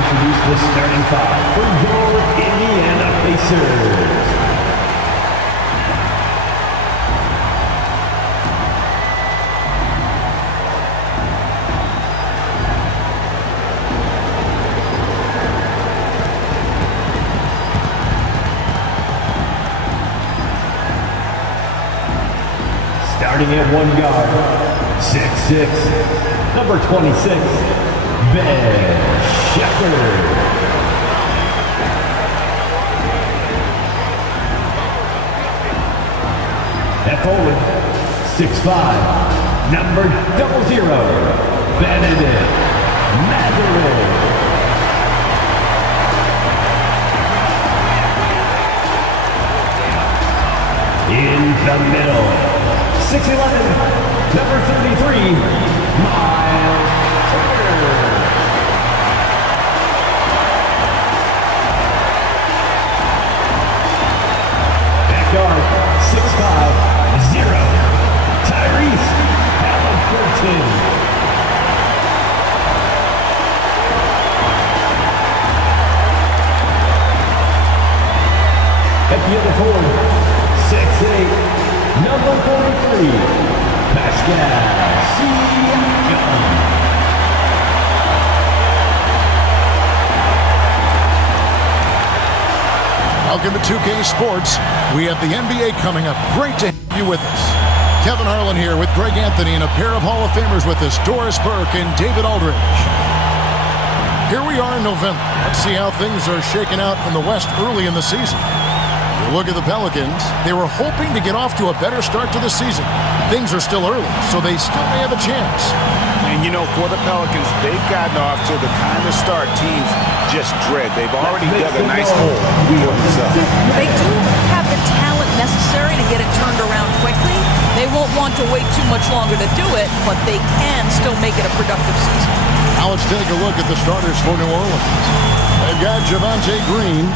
introduce the starting five for your Indiana Pacers. Starting at one guard, 6'6", number 26, Ben Shepherd. At forward, 6'5", number 00, Benedict Mathurin. In the middle, 6'11", number 33, Miles Turner. Back guard, 6'5", 0, Tyrese Halliburton. At the other forward, 6'8", number 43, Pascal Siakam. Welcome to 2K Sports. We have the NBA coming up. Great to have you with us. Kevin Harlan here with Greg Anthony and a pair of Hall of Famers with us, Doris Burke and David Aldridge. Here we are in November. Let's see how things are shaking out in the West early in the season. Look at the Pelicans. They were hoping to get off to a better start to the season. Things are still early, so they still may have a chance. And, you know, for the Pelicans, they've gotten off to the kind of start teams just dread. They've already dug a nice hole for themselves. They do have the talent necessary to get it turned around quickly. They won't want to wait too much longer to do it, but they can still make it a productive season. Now let's take a look at the starters for New Orleans. They've got Javonte Green.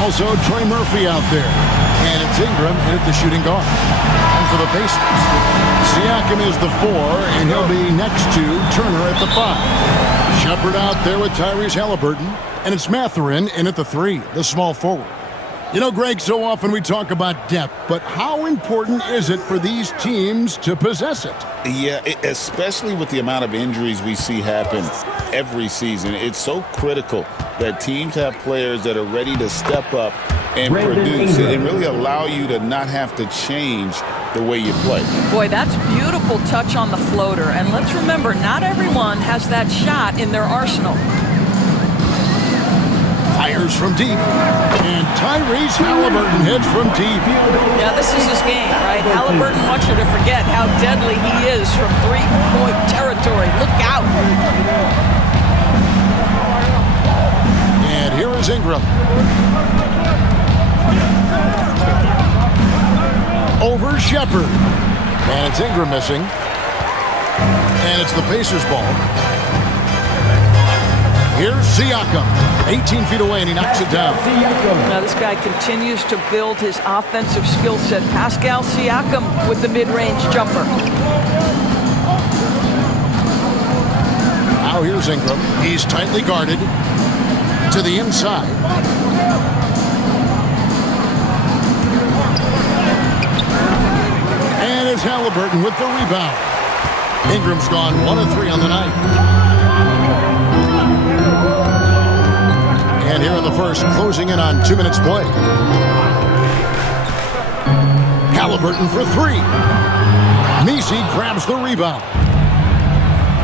Also, Troy Murphy out there. And it's Ingram in at the shooting guard. And for the Pacers, Siakam is the 4, and he'll be next to Turner at the 5. Shepherd out there with Tyrese Halliburton. And it's Mathurin in at the 3, the small forward. You know, Greg, so often we talk about depth, but how important is it for these teams to possess it? Yeah, especially with the amount of injuries we see happen every season. It's so critical that teams have players that are ready to step up and produce and really allow you to not have to change the way you play. Boy, that's beautiful touch on the floater. And let's remember, not everyone has that shot in their arsenal. Fires from deep. And Tyrese Halliburton hits from deep. Yeah, this is his game, right? Halliburton wants you to forget how deadly he is from three-point territory. Look out. And here is Ingram. Over Shepherd. And it's Ingram missing. And it's the Pacers ball. Here's Siakam. 18 feet away, and he knocks it down. Now this guy continues to build his offensive skill set. Pascal Siakam with the mid-range jumper. Now here's Ingram. He's tightly guarded to the inside. And it's Halliburton with the rebound. Ingram's gone 1 of 3 on the night. And here in the first, closing in on 2 minutes play. Halliburton for 3. Messi grabs the rebound.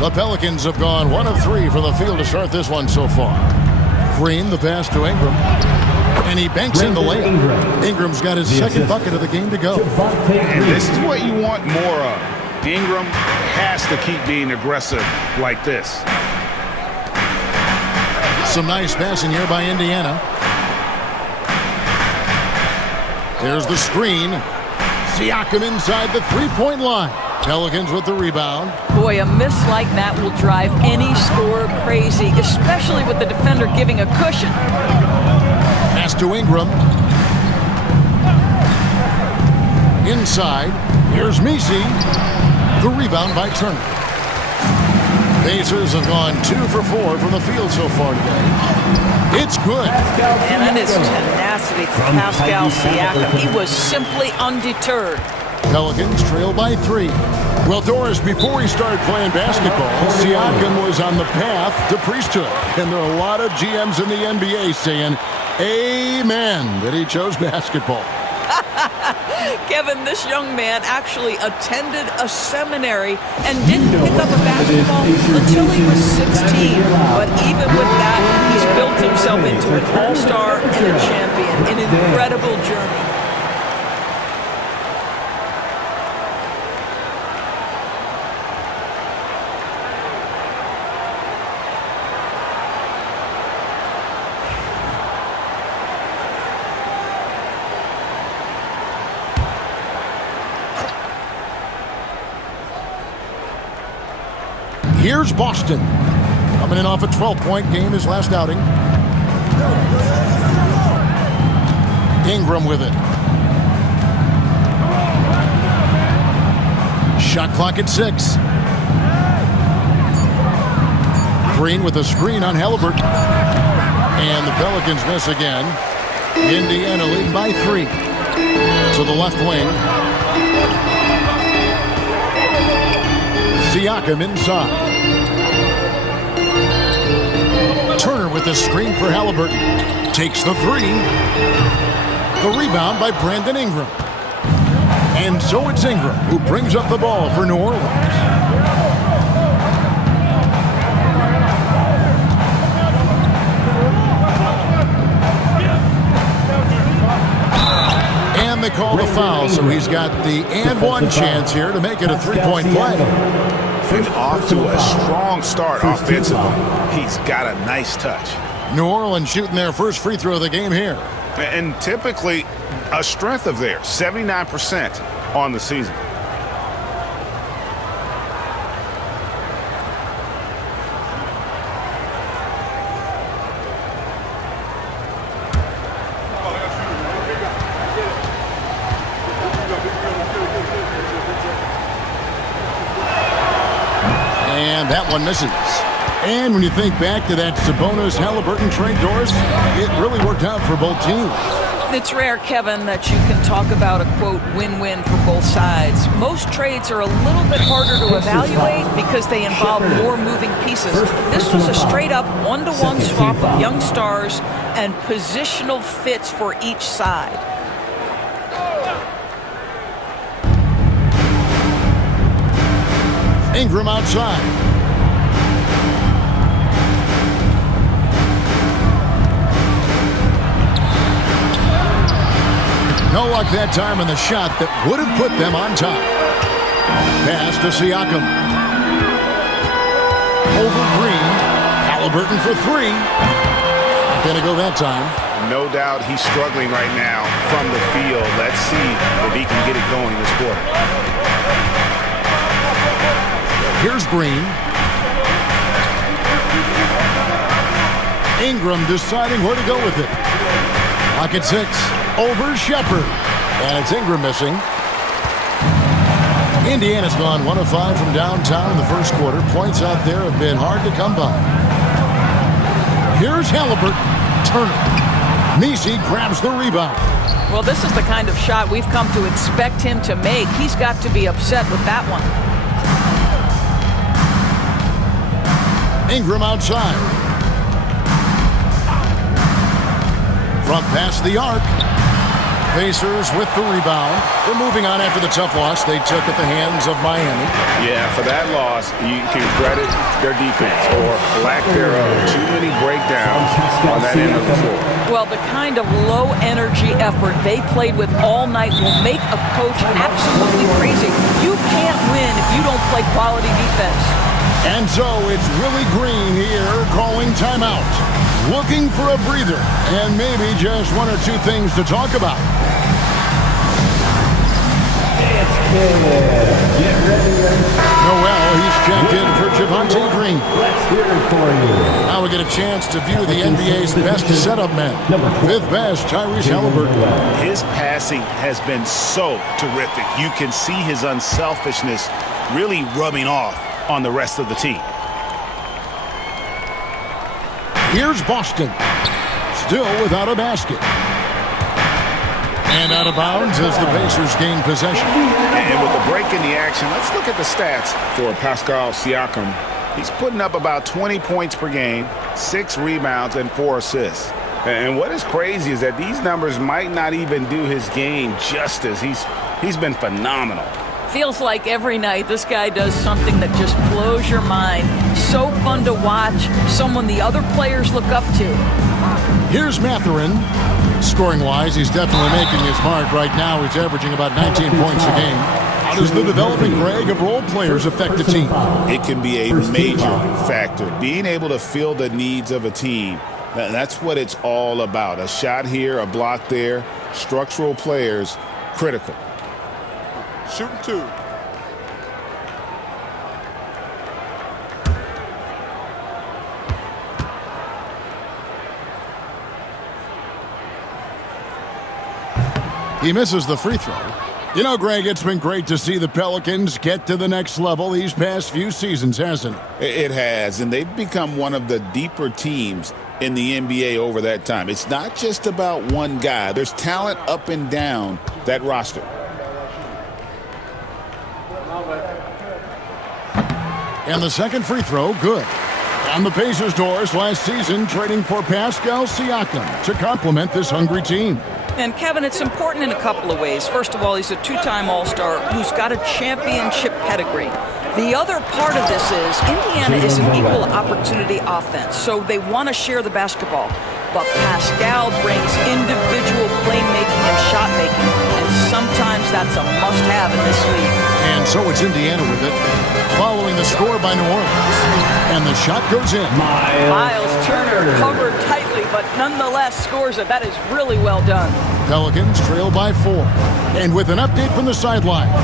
The Pelicans have gone 1 of 3 from the field to start this one so far. Green, the pass to Ingram. And he banks in the layup. Ingram's got his second bucket of the game to go. And this is what you want more of. Ingram has to keep being aggressive like this. Some nice passing here by Indiana. There's the screen. Siakam inside the three-point line. Pelicans with the rebound. Boy, a miss like that will drive any scorer crazy, especially with the defender giving a cushion. Pass to Ingram. Inside. Here's Messi. The rebound by Turner. Pacers have gone 2 for 4 from the field so far today. It's good. And that is tenacity from Pascal Siakam. He was simply undeterred. Pelicans trail by 3. Well, Doris, before he started playing basketball, Siakam was on the path to priesthood. And there are a lot of GMs in the NBA saying, amen, that he chose basketball. Kevin, this young man actually attended a seminary and didn't pick up a basketball until he was 16. But even with that, he's built himself into an all-star and a champion. An incredible journey. Here's Boston. Coming in off a 12-point game his last outing. Ingram with it. Shot clock at 6. Green with a screen on Halliburton. And the Pelicans miss again. Indiana leading by 3. To the left wing. Siakam inside. Turner with the screen for Halliburton. Takes the 3. The rebound by Brandon Ingram. And so it's Ingram who brings up the ball for New Orleans. And they call the foul, so he's got the and one chance here to make it a 3-point play. And off to a strong start offensively. He's got a nice touch. New Orleans shooting their first free throw of the game here. And typically a strength of theirs, 79% on the season. And that one misses. And when you think back to that Sabonis-Halliburton trade, Doris, it really worked out for both teams. It's rare, Kevin, that you can talk about a, quote, win-win for both sides. Most trades are a little bit harder to evaluate because they involve more moving pieces. This was a straight-up one-to-one swap of young stars and positional fits for each side. Ingram outside. No luck that time on the shot that would have put them on top. Pass to Siakam. Over Green. Halliburton for 3. Not going to go that time. No doubt he's struggling right now from the field. Let's see if he can get it going this quarter. Here's Green. Ingram deciding where to go with it. Clock at 6. Over Shepherd. And it's Ingram missing. Indiana's gone 1 of 5 from downtown in the first quarter. Points out there have been hard to come by. Here's Halliburton. Turner. Messi grabs the rebound. Well, this is the kind of shot we've come to expect him to make. He's got to be upset with that one. Ingram outside. Front past the arc. Pacers with the rebound. They're moving on after the tough loss they took at the hands of Miami. Yeah, for that loss, you can credit their defense or lack thereof. Too many breakdowns on that end of the floor. Well, the kind of low-energy effort they played with all night will make a coach absolutely crazy. You can't win if you don't play quality defense. And so it's Willie Green here calling timeout. Looking for a breather and maybe just 1 or 2 things to talk about. It's good. Get ready. Noel, he's checked in for Javonte Green. Let's hear it for you. Now we get a chance to view the NBA's best setup men. 5th best, Tyrese Halliburton. His passing has been so terrific. You can see his unselfishness really rubbing off on the rest of the team. Here's Boston. Still without a basket. And out of bounds as the Pacers gain possession. And with the break in the action, let's look at the stats for Pascal Siakam. He's putting up about 20 points per game, 6 rebounds, and 4 assists. And what is crazy is that these numbers might not even do his game justice. He's been phenomenal. Feels like every night this guy does something that just blows your mind. So fun to watch, someone the other players look up to. Here's Mathurin. Scoring-wise, he's definitely making his mark. Right now, he's averaging about 19 points a game. How does the development, Greg, of role players affect the team? It can be a major factor. Being able to fill the needs of a team, that's what it's all about. A shot here, a block there, structural players, critical. Shooting 2. He misses the free throw. You know, Greg, it's been great to see the Pelicans get to the next level these past few seasons, hasn't it? It has, and they've become one of the deeper teams in the NBA over that time. It's not just about one guy. There's talent up and down that roster. And the second free throw, good. On the Pacers' doors last season, trading for Pascal Siakam to complement this hungry team. And Kevin, it's important in a couple of ways. First of all, he's a 2-time All-Star who's got a championship pedigree. The other part of this is Indiana is an equal opportunity offense, so they want to share the basketball. But Pascal brings individual playmaking and shot making, and sometimes that's a must-have in this league. And so it's Indiana with it, following the score by New Orleans. And the shot goes in. Miles Turner covered tightly, but nonetheless scores it. That is really well done. Pelicans trail by 4. And with an update from the sidelines,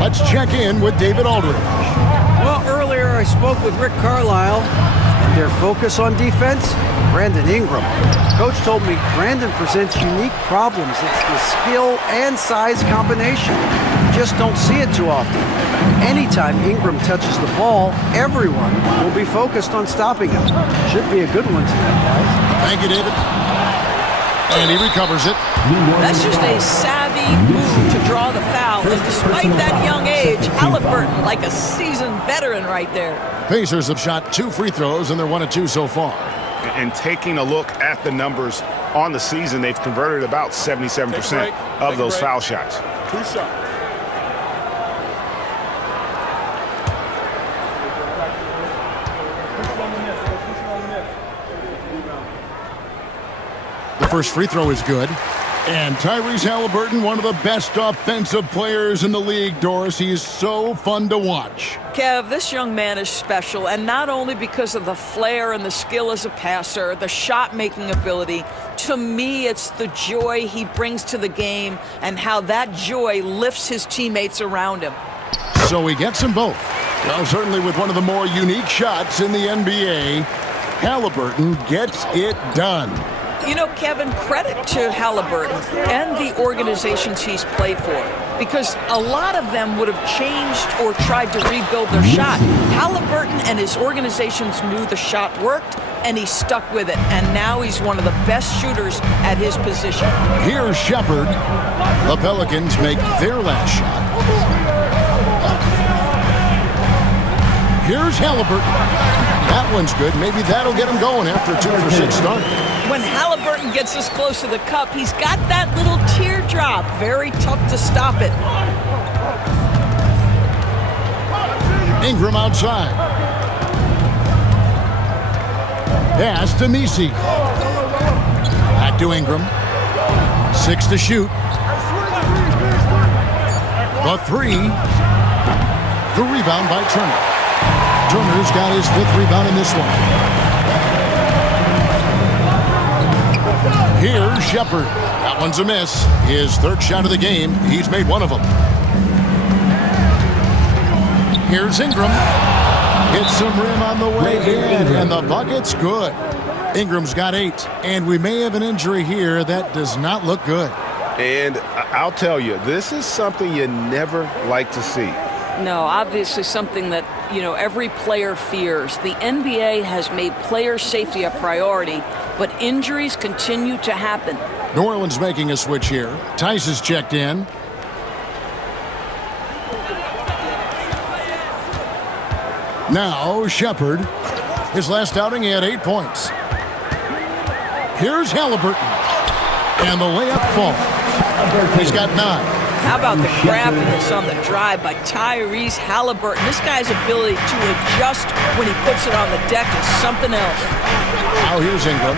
let's check in with David Aldridge. Well, earlier I spoke with Rick Carlisle, and their focus on defense, Brandon Ingram. Coach told me Brandon presents unique problems. It's the skill and size combination. You just don't see it too often. Anytime Ingram touches the ball, everyone will be focused on stopping him. Should be a good one tonight, guys. Thank you, David. And he recovers it. That's just a savvy move to draw the foul. And despite that young age, Halliburton, like a seasoned veteran right there. Pacers have shot 2 free throws, and they're 1 of 2 so far. And taking a look at the numbers on the season, they've converted about 77% of those foul shots. 2 shots. The first free throw is good. And Tyrese Halliburton, one of the best offensive players in the league, Doris. He is so fun to watch. Kev, this young man is special, and not only because of the flair and the skill as a passer, the shot-making ability. To me, it's the joy he brings to the game and how that joy lifts his teammates around him. So he gets them both. Well, certainly with one of the more unique shots in the NBA, Halliburton gets it done. You know, Kevin, credit to Halliburton and the organizations he's played for, because a lot of them would have changed or tried to rebuild their shot. Halliburton and his organizations knew the shot worked, and he stuck with it. And now he's one of the best shooters at his position. Here's Shepherd. The Pelicans make their last shot. Here's Halliburton. That one's good. Maybe that'll get him going after a 2-for-6 start. When Halliburton gets this close to the cup, he's got that little teardrop. Very tough to stop it. Ingram outside. Pass to Messi. Back to Ingram. 6 to shoot. The 3. The rebound by Turner. Turner's got his 5th rebound in this one. Here's Shepherd. That one's a miss. His 3rd shot of the game. He's made 1 of them. Here's Ingram. Hits some rim on the way in, and the bucket's good. Ingram's got 8, and we may have an injury here that does not look good. And I'll tell you, this is something you never like to see. No, obviously something that, every player fears. The NBA has made player safety a priority, but injuries continue to happen. New Orleans making a switch here. Tice is checked in. Now Shepherd. His last outing, he had 8 points. Here's Halliburton. And the layup falls. He's got 9. How about the craftiness on the drive by Tyrese Halliburton? This guy's ability to adjust when he puts it on the deck is something else. Now here's Ingram.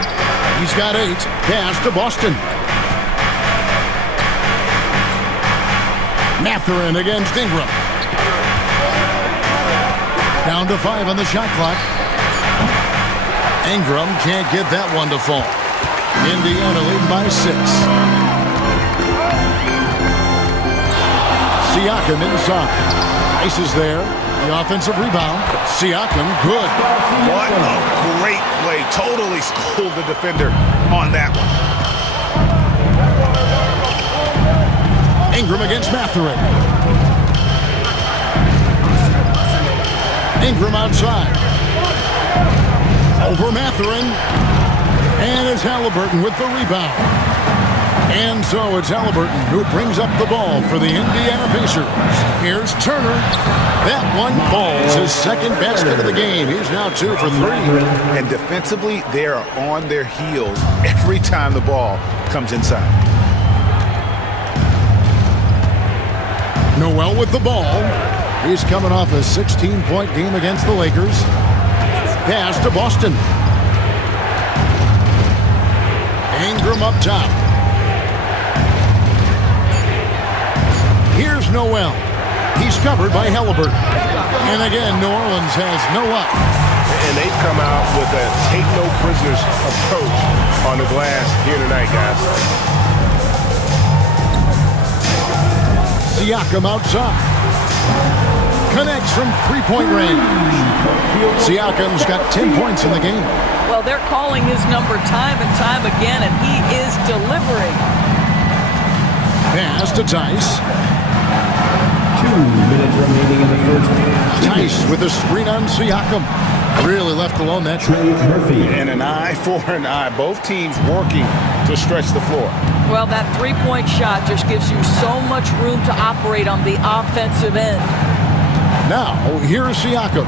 He's got 8. Pass to Boston. Mathurin against Ingram. Down to 5 on the shot clock. Ingram can't get that one to fall. Indiana leading by 6. Siakam inside. Ice is there. The offensive rebound. Siakam, good. What a great play. Totally schooled the defender on that one. Ingram against Mathurin. Ingram outside. Over Mathurin. And it's Halliburton with the rebound. And so it's Halliburton who brings up the ball for the Indiana Pacers. Here's Turner. That one falls, his second basket of the game. He's now 2 for 3. And defensively, they are on their heels every time the ball comes inside. Noel with the ball. He's coming off a 16-point game against the Lakers. Pass to Boston. Ingram up top. Here's Noel. He's covered by Halliburton. And again, New Orleans has no up. And they've come out with a take-no-prisoners approach on the glass here tonight, guys. Siakam outside. Connects from three-point range. Siakam's got 10 points in the game. Well, they're calling his number time and time again, and he is delivering. Pass to Tice. 2 minutes remaining in the first. Tice with a screen on Siakam. Really left alone that trade. Murphy. And an eye for an eye. Both teams working to stretch the floor. Well, that three-point shot just gives you so much room to operate on the offensive end. Now, here's Siakam.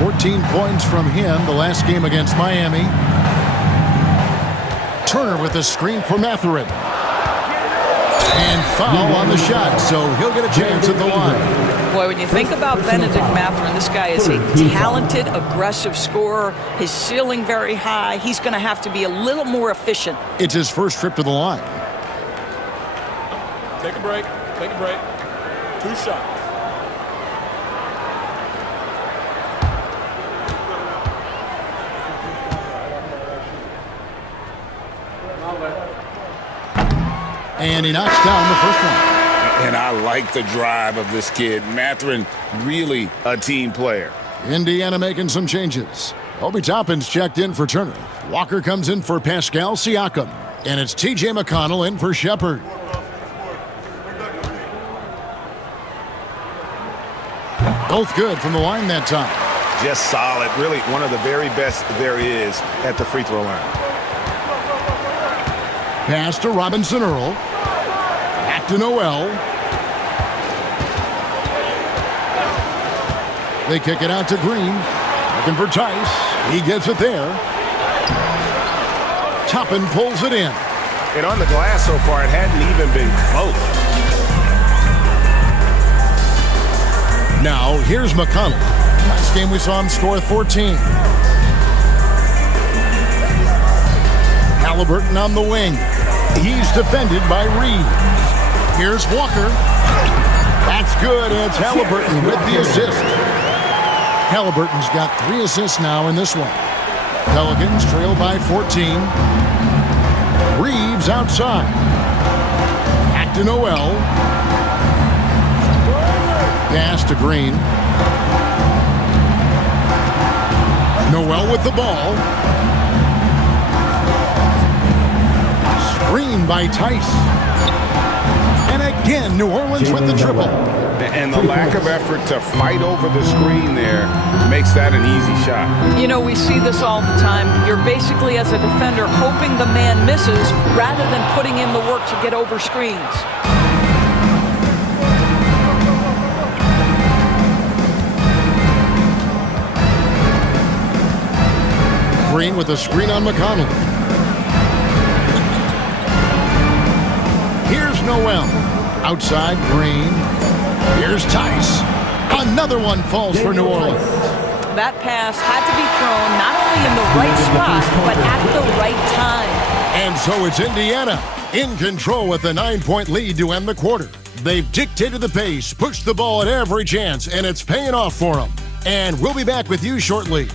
14 points from him the last game against Miami. Turner with a screen for Mathurin. And foul on the shot, so he'll get a chance at the line. Boy, when you think about Benedict Mathurin, this guy is a talented, aggressive scorer. His ceiling very high. He's going to have to be a little more efficient. It's his first trip to the line. Take a break. Take a break. 2 shots. And he knocks down the first one. And I like the drive of this kid. Mathurin, really a team player. Indiana making some changes. Obi Toppin's checked in for Turner. Walker comes in for Pascal Siakam. And it's T.J. McConnell in for Shepherd. Both good from the line that time. Just solid. Really one of the very best there is at the free throw line. Pass to Robinson Earl. Back to Noel. They kick it out to Green. Looking for Tice. He gets it there. Toppin pulls it in. And on the glass so far, it hadn't even been close. Now, here's McConnell. Last game we saw him score 14. Halliburton on the wing. He's defended by Reed. Here's Walker. That's good, and it's Halliburton with the assist. Halliburton's got 3 assists now in this one. Pelicans trail by 14. Reeves outside. Back to Noel. Pass to Green. Noel with the ball. Screen by Tice. And again, New Orleans with the triple. And the lack of effort to fight over the screen there makes that an easy shot. You know, we see this all the time. You're basically, as a defender, hoping the man misses rather than putting in the work to get over screens. Green with a screen on McConnell. Here's Noel. Outside, Green. Here's Tice. Another one falls for New Orleans. That pass had to be thrown not only in the right spot, but at the right time. And so it's Indiana in control with a 9-point lead to end the quarter. They've dictated the pace, pushed the ball at every chance, and it's paying off for them. And we'll be back with you shortly.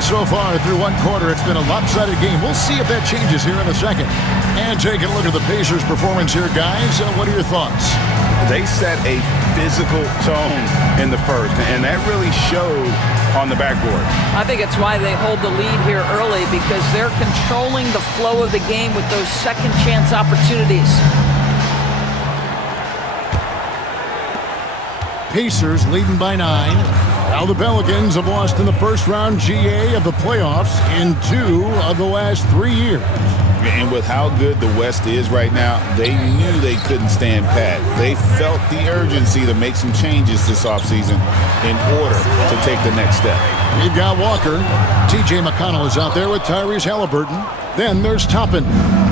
So far through one quarter, it's been a lopsided game. We'll see if that changes here in a second. And taking a look at the Pacers' performance here, guys. What are your thoughts? They set a physical tone in the first, and that really showed on the backboard. I think it's why they hold the lead here early, because they're controlling the flow of the game with those second chance opportunities. Pacers leading by 9. Now the Pelicans have lost in the first round GA of the playoffs in 2 of the last 3 years. And with how good the West is right now, they knew they couldn't stand pat. They felt the urgency to make some changes this offseason in order to take the next step. We've got Walker. TJ McConnell is out there with Tyrese Halliburton. Then there's Toppin.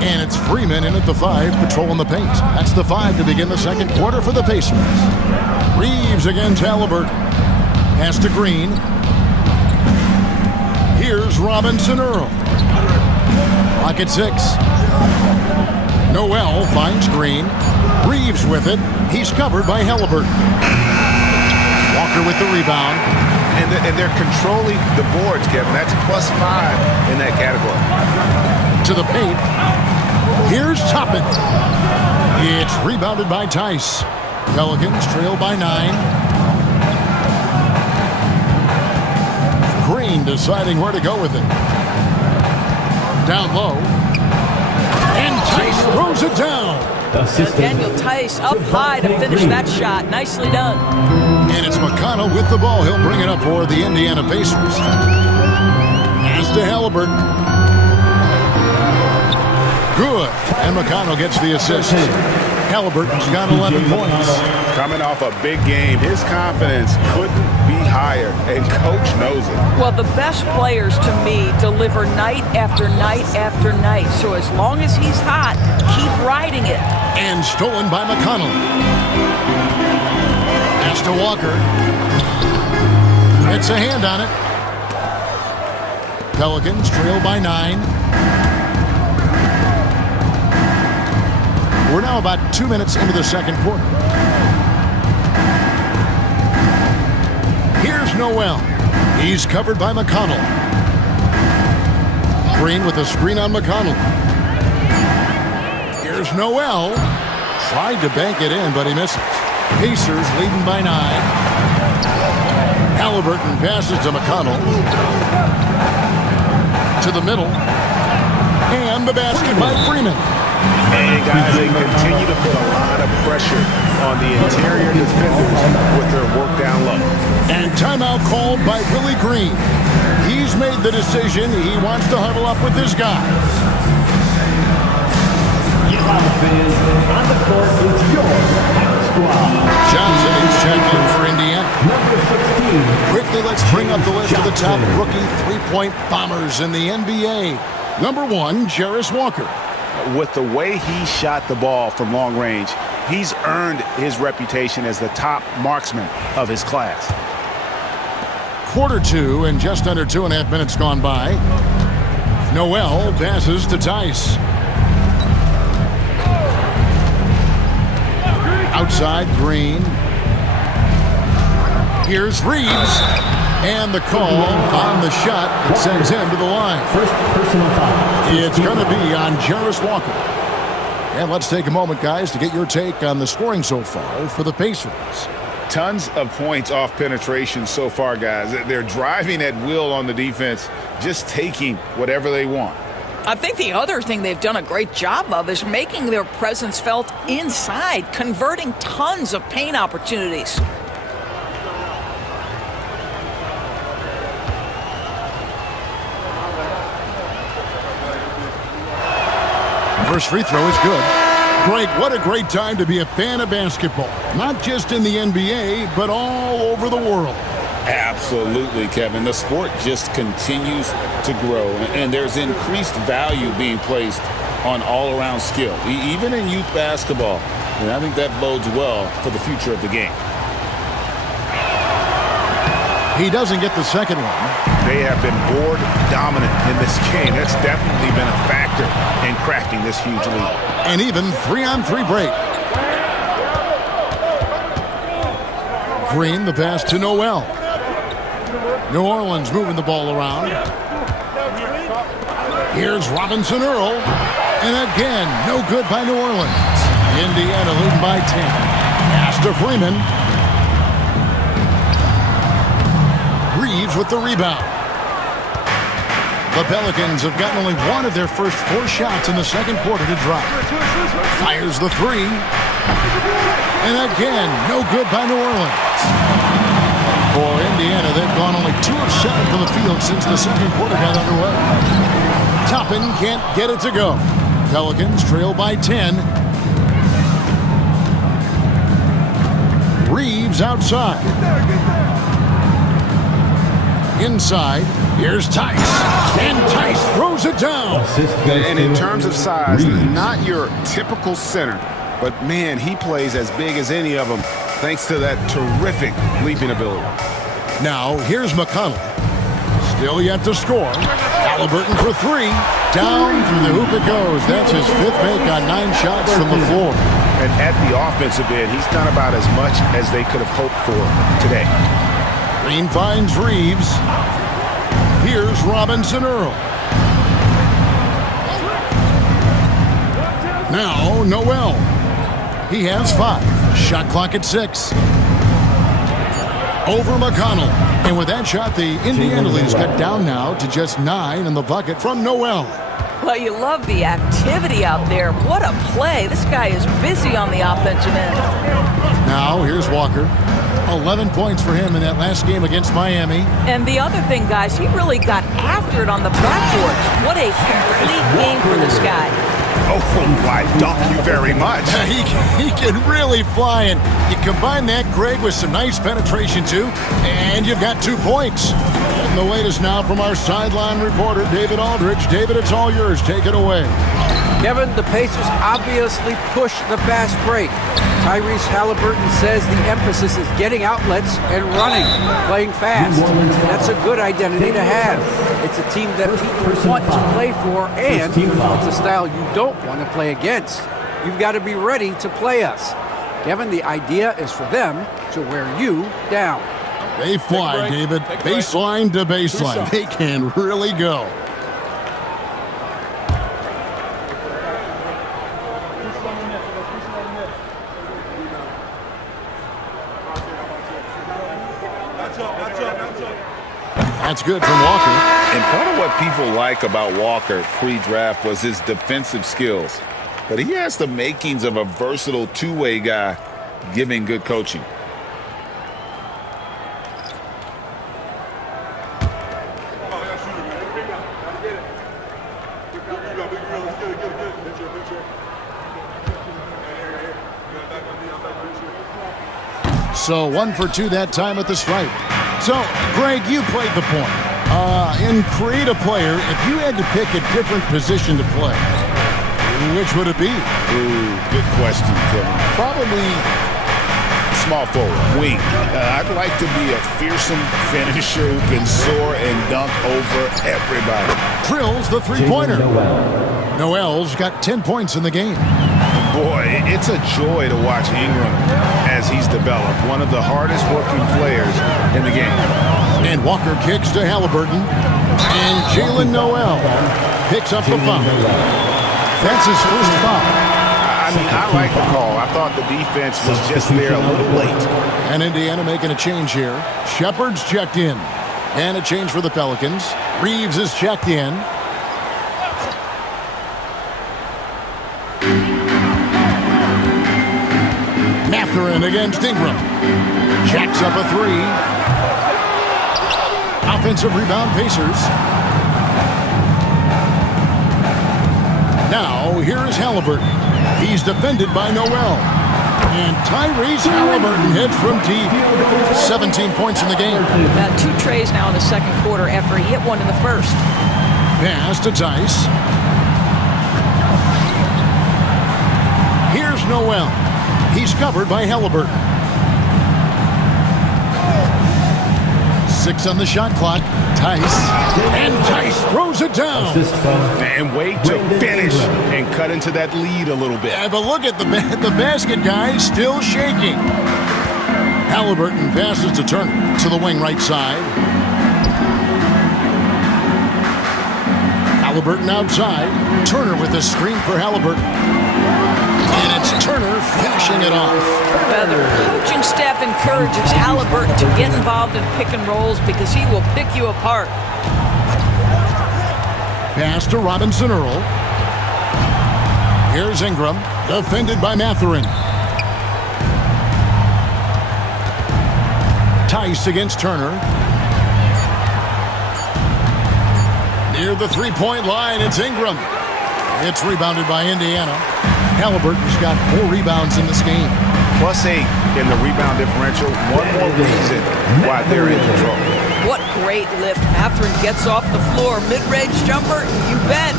And it's Freeman in at the 5, patrolling the paint. That's the 5 to begin the second quarter for the Pacers. Reeves against Halliburton. Pass to Green. Here's Robinson Earl. Clock at 6. Noel finds Green. Reeves with it. He's covered by Halliburton. Walker with the rebound. And they're controlling the boards, Kevin. That's +5 in that category. To the paint. Here's Toppin. It's rebounded by Tice. Pelicans trail by 9. Green deciding where to go with it. Down low. And Tice throws it down. Daniel Tice up high to finish that shot. Nicely done. And it's McConnell with the ball. He'll bring it up for the Indiana Pacers. Pass to Halliburton. Good. And McConnell gets the assist. Halliburton's got 11 points. Coming off a big game, his confidence couldn't be higher, and coach knows it. Well, the best players, to me, deliver night after night after night. So as long as he's hot, keep riding it. And stolen by McConnell. Pass to Walker. It's a hand on it. Pelicans trail by 9. We're now about 2 minutes into the second quarter. Here's Noel. He's covered by McConnell. Green with a screen on McConnell. Here's Noel. Tried to bank it in, but he misses. Pacers leading by 9. Halliburton passes to McConnell. To the middle. And the basket by Freeman. And guys, they continue to put a lot of pressure on the interior defenders with their work down low. And timeout called by Willie Green. He's made the decision. He wants to huddle up with his guys. Fans, on the court is your squad. Johnson is checked in for Indiana. Number 16. Quickly, let's bring up the list of the top rookie three-point bombers in the NBA. Number 1, Jarris Walker. With the way he shot the ball from long range, he's earned his reputation as the top marksman of his class. Quarter 2 and just under 2.5 minutes gone by. Noel passes to Tice. Outside, Green. Here's Reeves. And the call on the shot that sends him to the line. First personal foul. It's going to be on Jarris Walker. And let's take a moment, guys, to get your take on the scoring so far for the Pacers. Tons of points off penetration so far, guys. They're driving at will on the defense, just taking whatever they want. I think the other thing they've done a great job of is making their presence felt inside, converting tons of paint opportunities. First free throw is good. Greg, what a great time to be a fan of basketball. Not just in the NBA, but all over the world. Absolutely, Kevin. The sport just continues to grow, and there's increased value being placed on all-around skill, even in youth basketball. And I think that bodes well for the future of the game. He doesn't get the second one. They have been board dominant in this game. That's definitely been a factor in crafting this huge lead. And even 3-on-3 break. Green, the pass to Noel. New Orleans moving the ball around. Here's Robinson Earl. And again, no good by New Orleans. Indiana leading by 10. Pass to Freeman. Reeves with the rebound. The Pelicans have gotten only one of their first 4 shots in the second quarter to drop. Fires the 3. And again, no good by New Orleans. For Indiana, they've gone only 2 of 7 from the field since the second quarter got underway. Toppin can't get it to go. Pelicans trail by 10. Reeves outside. Inside, here's Tice. And Tice throws it down. And in terms of size, not your typical center, but man, he plays as big as any of them thanks to that terrific leaping ability. Now, here's McConnell. Still yet to score. Halliburton for 3. Down through the hoop it goes. That's his 5th make on 9 shots from the floor. And at the offensive end, he's done about as much as they could have hoped for today. Green finds Reeves. Here's Robinson Earl. Now, Noel. He has 5. Shot clock at 6. Over McConnell. And with that shot, the Indiana lead is cut down now to just 9 in the bucket from Noel. Well, you love the activity out there. What a play. This guy is busy on the offensive end. Now, here's Walker. 11 points for him in that last game against Miami. And the other thing, guys, he really got after it on the backboard. What a complete game for this guy. Oh, why, dock you very much. He can really fly, and you combine that, Greg, with some nice penetration, too, and you've got 2 points. And the latest now from our sideline reporter, David Aldridge. David, it's all yours. Take it away. Kevin, the Pacers obviously push the fast break. Tyrese Halliburton says the emphasis is getting outlets and running, playing fast. That's a good identity to have. It's a team that people want to play for, and it's a style you don't want to play against. You've got to be ready to play us. Kevin, the idea is for them to wear you down. They fly, David. Baseline to baseline. They can really go. That's good from Walker. And part of what people like about Walker pre-draft was his defensive skills. But he has the makings of a versatile two-way guy giving good coaching. So 1 for 2 that time at the stripe. So, Greg, you played the point. In create a player, if you had to pick a different position to play, which would it be? Ooh, good question, Kevin. Probably small forward, wing. I'd like to be a fearsome finisher who can soar and dunk over everybody. Drills the three-pointer. Noel's got 10 points in the game. Boy, it's a joy to watch Ingram as he's developed. One of the hardest working players in the game. And Walker kicks to Halliburton. And Jalen Noel picks up the foul. That's his first foul. I mean, I like the call. I thought the defense was just there a little late. And Indiana making a change here. Shepard's checked in. And a change for the Pelicans. Reeves is checked in. Mathurin against Ingram. Jacks up a three. Offensive rebound, Pacers. Now, here is Halliburton. He's defended by Noel. And Tyrese Halliburton hits from deep. 17 points in the game. About 2 trays now in the second quarter after he hit one in the first. Pass to Tice. Here's Noel. He's covered by Halliburton. 6 on the shot clock. Tice. And Tice throws it down. And wait to finish and cut into that lead a little bit. But look at the basket guy still shaking. Halliburton passes to Turner to the wing right side. Halliburton outside. Turner with a screen for Halliburton. And it's Turner finishing it off. The coaching staff encourages Halliburton to get involved in pick and rolls because he will pick you apart. Pass to Robinson Earl. Here's Ingram, defended by Mathurin. Tice against Turner. Near the three-point line, it's Ingram. It's rebounded by Indiana. Halliburton's got 4 rebounds in this game. +8 in the rebound differential. One more reason why they're in control. What great lift. Mathurin gets off the floor. Mid-range jumper, you bet.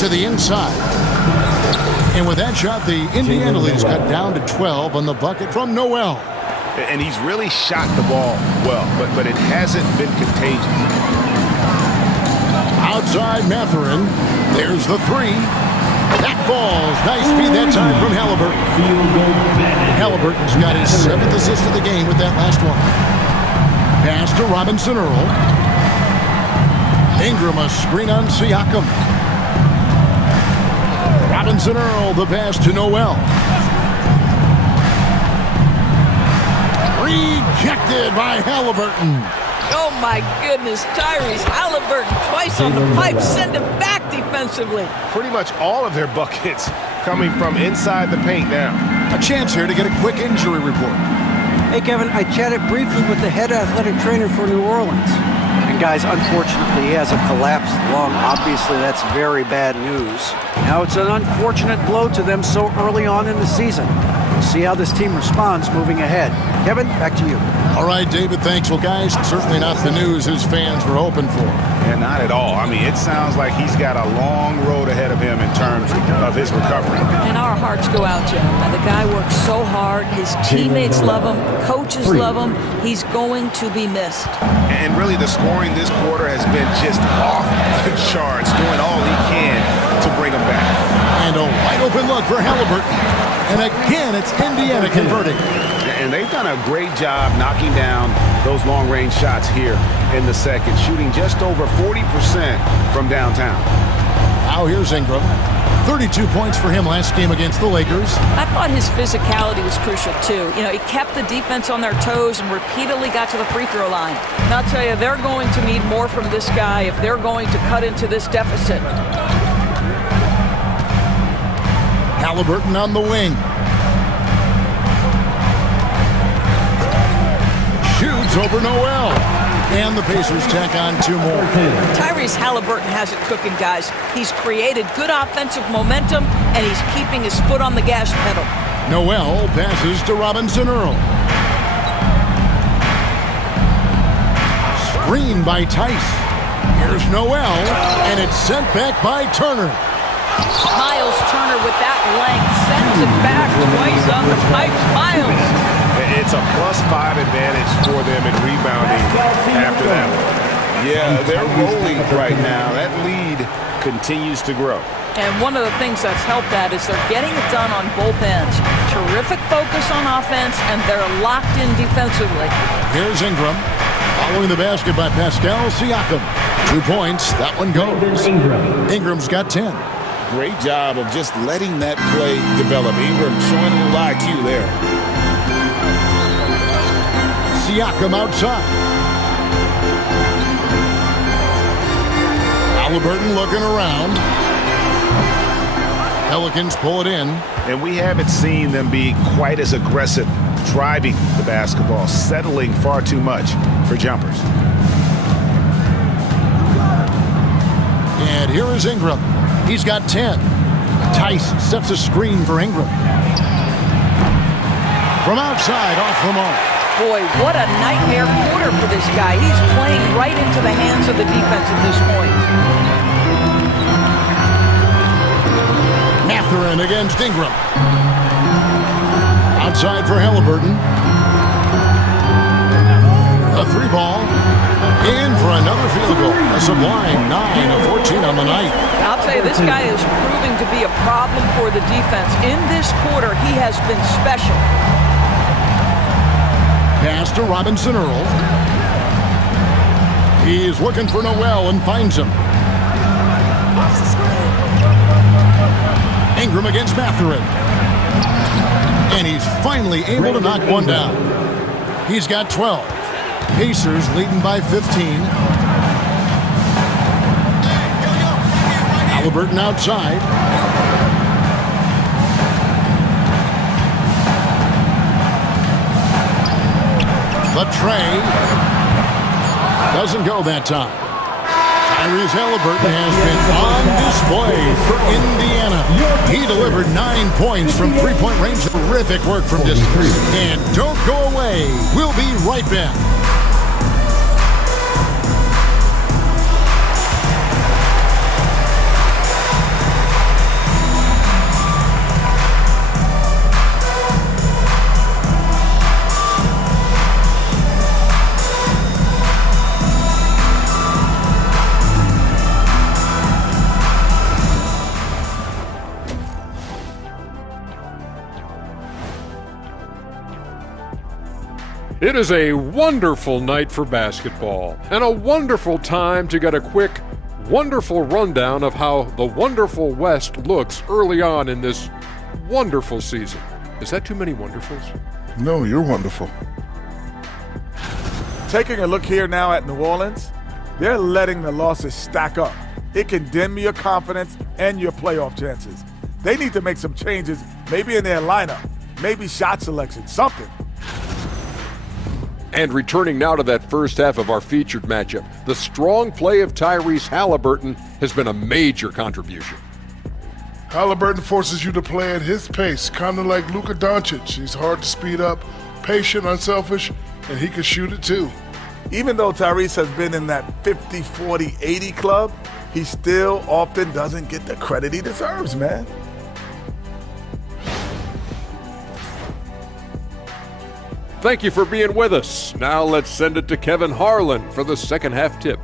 To the inside. And with that shot, the Indiana lead is cut down to 12 on the bucket from Noel. And he's really shot the ball well, but it hasn't been contagious. Outside Mathurin. There's the 3. That falls. Nice feed that time from Halliburton. Halliburton's got his 7th assist of the game with that last one. Pass to Robinson Earl. Ingram a screen on Siakam. Robinson Earl the pass to Noel. Rejected by Halliburton. Oh my goodness, Tyrese Halliburton twice on the pipe, send it back defensively. Pretty much all of their buckets coming from inside the paint now. A chance here to get a quick injury report. Hey, Kevin, I chatted briefly with the head athletic trainer for New Orleans. And guys, unfortunately, he has a collapsed lung. Obviously, that's very bad news. Now, it's an unfortunate blow to them so early on in the season. We'll see how this team responds moving ahead. Kevin, back to you. All right, David, thanks. Well, guys, certainly not the news his fans were hoping for. Yeah, not at all. I mean, it sounds like he's got a long road ahead of him in terms of his recovery. And our hearts go out to him. The guy works so hard. His teammates love him. Coaches love him. He's going to be missed. And really, the scoring this quarter has been just off the charts, doing all he can to bring him back. And a wide open look for Halliburton. And again, it's Indiana converting. And they've done a great job knocking down those long-range shots here in the second, shooting just over 40% from downtown. Now here's Ingram. 32 points for him last game against the Lakers. I thought his physicality was crucial, too. You know, he kept the defense on their toes and repeatedly got to the free throw line. And I'll tell you, they're going to need more from this guy if they're going to cut into this deficit. Halliburton on the wing. Shoots over Noel. And the Pacers tack on 2 more. Tyrese Halliburton has it cooking, guys. He's created good offensive momentum, and he's keeping his foot on the gas pedal. Noel passes to Robinson Earl. Screen by Tice. Here's Noel, and it's sent back by Turner. Miles Turner with that length sends it back twice on the pipe. Miles. It's a +5 advantage for them in rebounding after that. Yeah, they're rolling right now. That lead continues to grow. And one of the things that's helped that is they're getting it done on both ends. Terrific focus on offense, and they're locked in defensively. Here's Ingram. Following the basket by Pascal Siakam. 2 points. That one goes. Ingram's got 10. Great job of just letting that play develop. Ingram showing a little IQ there. Siakam outside. Halliburton looking around. Pelicans pull it in. And we haven't seen them be quite as aggressive driving the basketball, settling far too much for jumpers. And here is Ingram. He's got 10. Tice sets a screen for Ingram. From outside, off the mark. Boy, what a nightmare quarter for this guy. He's playing right into the hands of the defense at this point. Mathurin against Ingram. Outside for Halliburton. A 3-ball. In for another field goal. A sublime 9 of 14 on the night. I'll tell you, this guy is proving to be a problem for the defense. In this quarter, he has been special. Pass to Robinson Earl. He's looking for Noel and finds him. Ingram against Mathurin. And he's finally able to knock one down. He's got 12. Pacers leading by 15. Halliburton outside. The tray doesn't go that time. Tyrese Halliburton has been on display for Indiana. He delivered 9 points from three-point range. Terrific work from distance. And don't go away. We'll be right back. It is a wonderful night for basketball and a wonderful time to get a quick, wonderful rundown of how the wonderful West looks early on in this wonderful season. Is that too many wonderfuls? No, you're wonderful. Taking a look here now at New Orleans, they're letting the losses stack up. It can dim your confidence and your playoff chances. They need to make some changes, maybe in their lineup, maybe shot selection, something. And returning now to that first half of our featured matchup, the strong play of Tyrese Halliburton has been a major contribution. Halliburton forces you to play at his pace, kind of like Luka Doncic. He's hard to speed up, patient, unselfish, and he can shoot it too. Even though Tyrese has been in that 50, 40, 80 club, he still often doesn't get the credit he deserves, man. Thank you for being with us. Now let's send it to Kevin Harlan for the second half tip.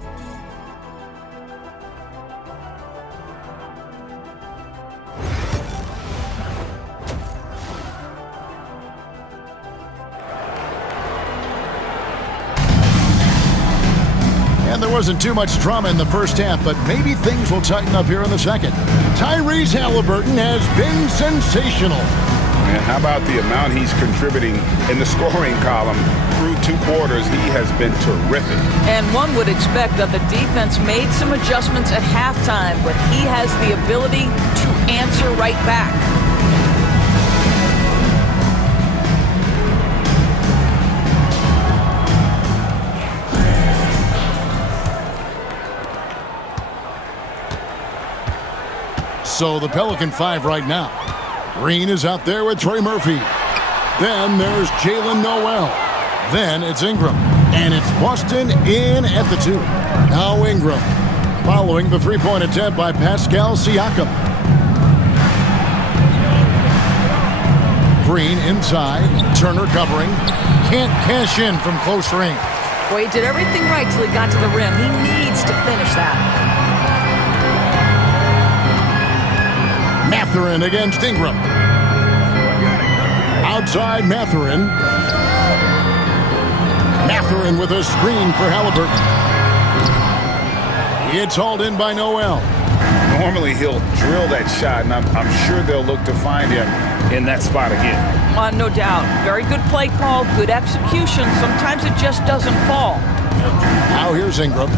And there wasn't too much drama in the first half, but maybe things will tighten up here in the second. Tyrese Halliburton has been sensational. And how about the amount he's contributing in the scoring column through 2 quarters? He has been terrific. And one would expect that the defense made some adjustments at halftime, but he has the ability to answer right back. So the Pelican 5 right now. Green is out there with Trey Murphy. Then there's Jalen Noel. Then it's Ingram. And it's Boston in at the 2. Now Ingram. Following the three-point attempt by Pascal Siakam. Green inside. Turner covering. Can't cash in from close range. Boy, he did everything right till he got to the rim. He needs to finish that. Mathurin against Ingram. Outside Mathurin. Mathurin with a screen for Halliburton. It's hauled in by Noel. Normally he'll drill that shot, and I'm sure they'll look to find him in that spot again. No doubt. Very good play call, good execution. Sometimes it just doesn't fall. Now here's Ingram.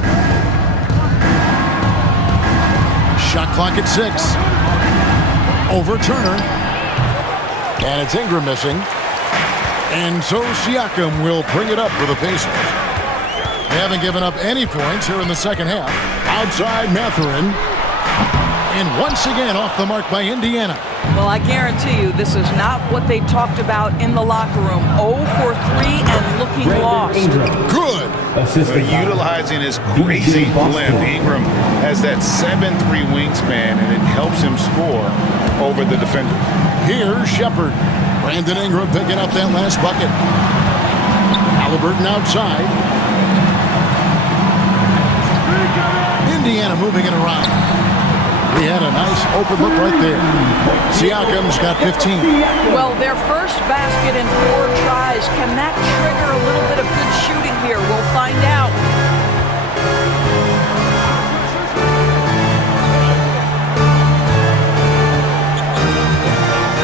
Shot clock at 6. Over Turner. And it's Ingram missing. And so Siakam will bring it up for the Pacers. They haven't given up any points here in the second half. Outside Mathurin. And once again off the mark by Indiana. Well, I guarantee you this is not what they talked about in the locker room. 0 for 3 and looking lost. Good. Utilizing his crazy length. Ingram has that 7'3" wingspan, and it helps him score over the defender. Here's Shepherd. Brandon Ingram picking up that last bucket. Halliburton outside. Indiana moving it around. He had a nice open look right there. Siakam's got 15. Well, their first basket in 4 tries. Can that trigger a little bit of good shooting here? We'll find out.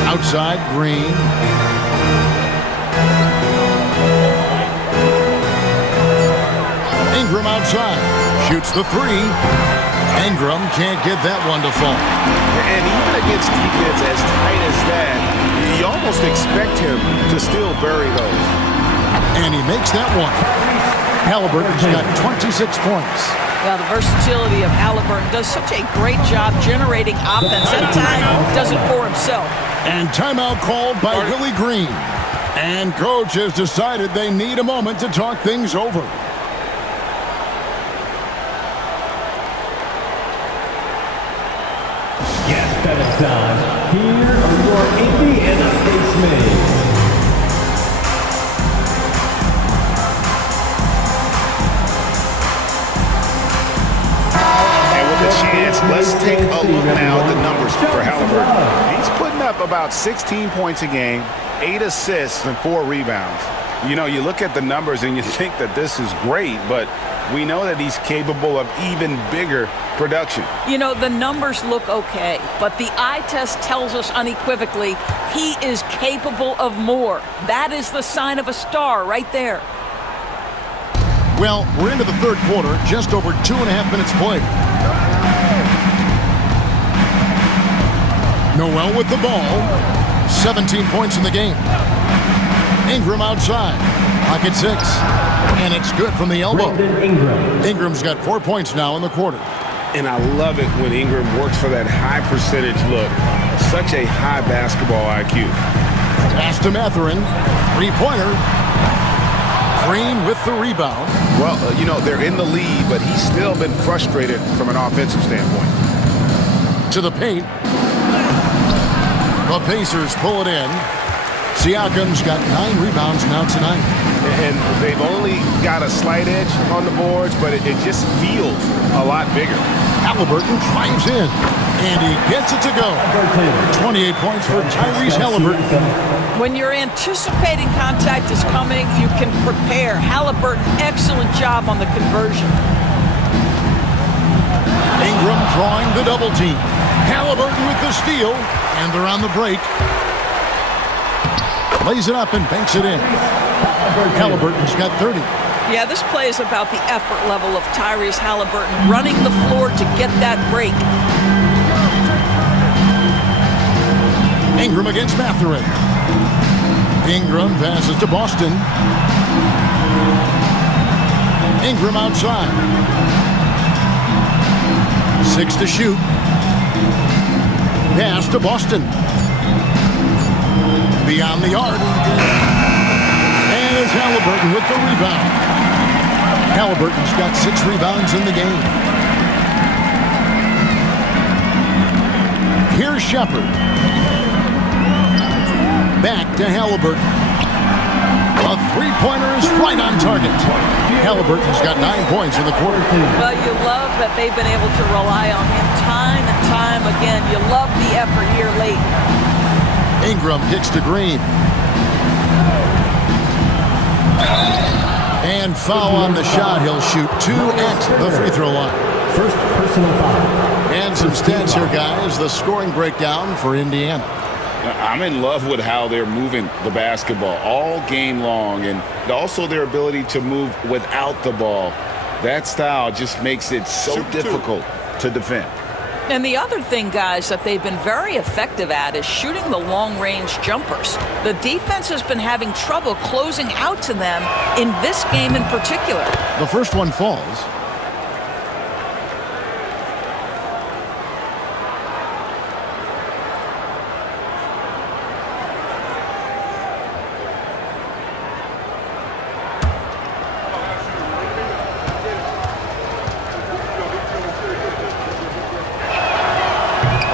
Outside, Green. Ingram outside. Shoots the 3. Ingram can't get that one to fall. And even against defense as tight as that, you almost expect him to still bury those. And he makes that one. Halliburton's got 26 points. Well, the versatility of Halliburton does such a great job generating offense. At times, does it for himself. And timeout called by Willie Green. And coach has decided they need a moment to talk things over. Yes, that is time. Here are your Indiana Pacers. And with the chance, let's take a look now at the numbers for Halliburton. He's putting up about 16 points a game, 8 assists, and 4 rebounds. You know, you look at the numbers and you think that this is great, but we know that he's capable of even bigger production. You know, the numbers look okay, but the eye test tells us unequivocally he is capable of more. That is the sign of a star right there. Well, we're into the third quarter, just over 2.5 minutes played. Noel with the ball. 17 points in the game. Ingram outside. Pocket 6. And it's good from the elbow. Ingram's got 4 points now in the quarter. And I love it when Ingram works for that high percentage look. Such a high basketball IQ. Pass to Mathurin. 3-pointer. Green with the rebound. Well, you know, they're in the lead, but he's still been frustrated from an offensive standpoint. To the paint. The Pacers pull it in. Siakam's got 9 rebounds now tonight. And they've only got a slight edge on the boards, but it just feels a lot bigger. Halliburton drives in, and he gets it to go. 28 points for Tyrese Halliburton. When you're anticipating contact is coming, you can prepare. Halliburton, excellent job on the conversion. Ingram drawing the double team. Halliburton with the steal, and they're on the break. Lays it up and banks it in. Halliburton's got 30. Yeah, this play is about the effort level of Tyrese Halliburton running the floor to get that break. Ingram against Mathurin. Ingram passes to Boston. Ingram outside. 6 to shoot. Pass to Boston. Beyond the arc. And it's Halliburton with the rebound. Halliburton's got 6 rebounds in the game. Here's Shepherd. Back to Halliburton. A The three-pointer is right on target. Halliburton's got 9 points in the quarter. Well, you love that they've been able to rely on him time and time again. You love the effort here late. Ingram kicks to Green. And foul on the shot. He'll shoot 2 at the free throw line. First personal foul. And some stats here, guys. The scoring breakdown for Indiana. I'm in love with how they're moving the basketball all game long, and also their ability to move without the ball. That style just makes it so difficult to defend. And the other thing, guys, that they've been very effective at is shooting the long-range jumpers. The defense has been having trouble closing out to them in this game in particular. The first one falls.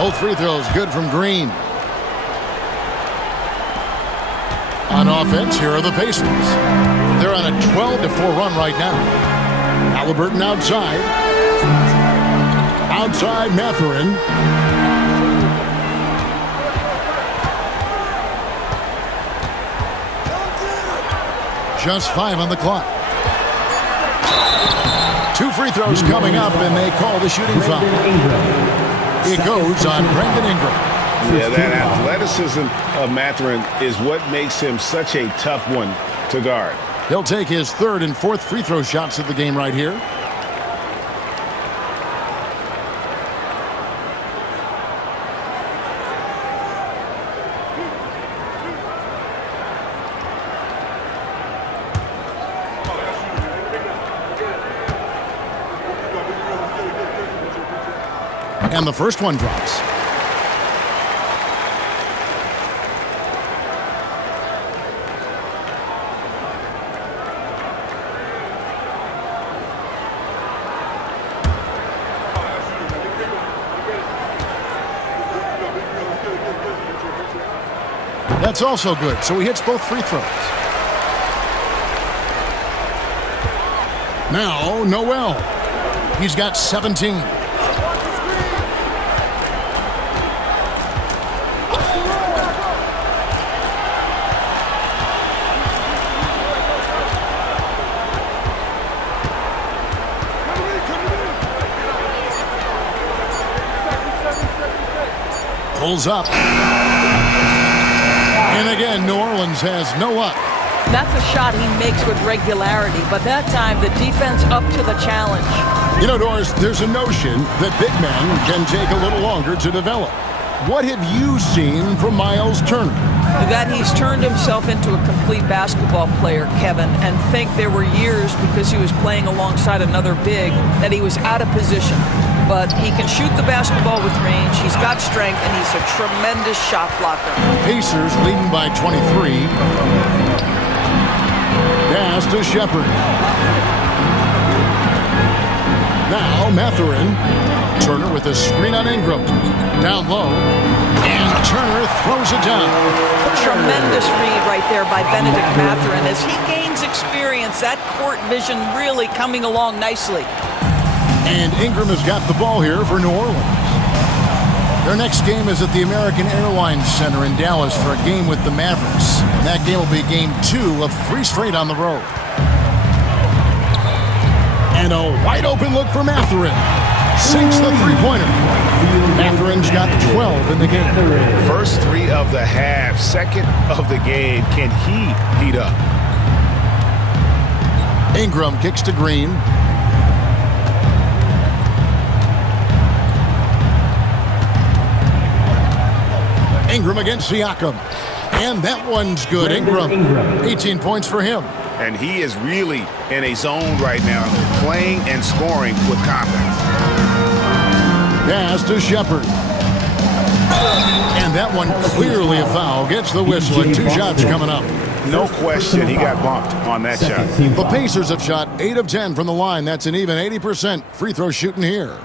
Both free throws good from Green. On offense, here are the Pacers. They're on a 12-4 run right now. Halliburton outside. Outside Mathurin. Just 5 on the clock. 2 free throws coming up, and they call the shooting foul. It goes on Brandon Ingram. Yeah, that athleticism of Mathurin is what makes him such a tough one to guard. He'll take his 3rd and 4th free throw shots of the game right here. And the first one drops. That's also good, so he hits both free throws. Now, Noel. He's got 17. Pulls up. And again, New Orleans has no up. That's a shot he makes with regularity, but that time the defense up to the challenge. You know, Doris, there's a notion that big men can take a little longer to develop. What have you seen from Miles Turner? That he's turned himself into a complete basketball player, Kevin, and think there were years because he was playing alongside another big that he was out of position. But he can shoot the basketball with range, he's got strength, and he's a tremendous shot blocker. Pacers leading by 23. Pass to Shepard. Now Mathurin. Turner with a screen on Ingram. Down low. And Turner throws it down. Tremendous read right there by Benedict Mathurin. As he gains experience, that court vision really coming along nicely. And Ingram has got the ball here for New Orleans. Their next game is at the American Airlines Center in Dallas for a game with the Mavericks. And that game will be game 2 of 3 straight on the road. And a wide open look for Mathurin. Sinks the three-pointer. Mathurin's got 12 in the game. First 3 of the half, second of the game. Can he heat up? Ingram kicks to Green. Ingram against Siakam. And that one's good. Ingram, 18 points for him. And he is really in a zone right now, playing and scoring with confidence. Pass to Shepard. And that one clearly a foul. Gets the whistle and 2 shots coming up. No question, he got bumped on that shot. The Pacers have shot 8 of 10 from the line. That's an even 80% free throw shooting here.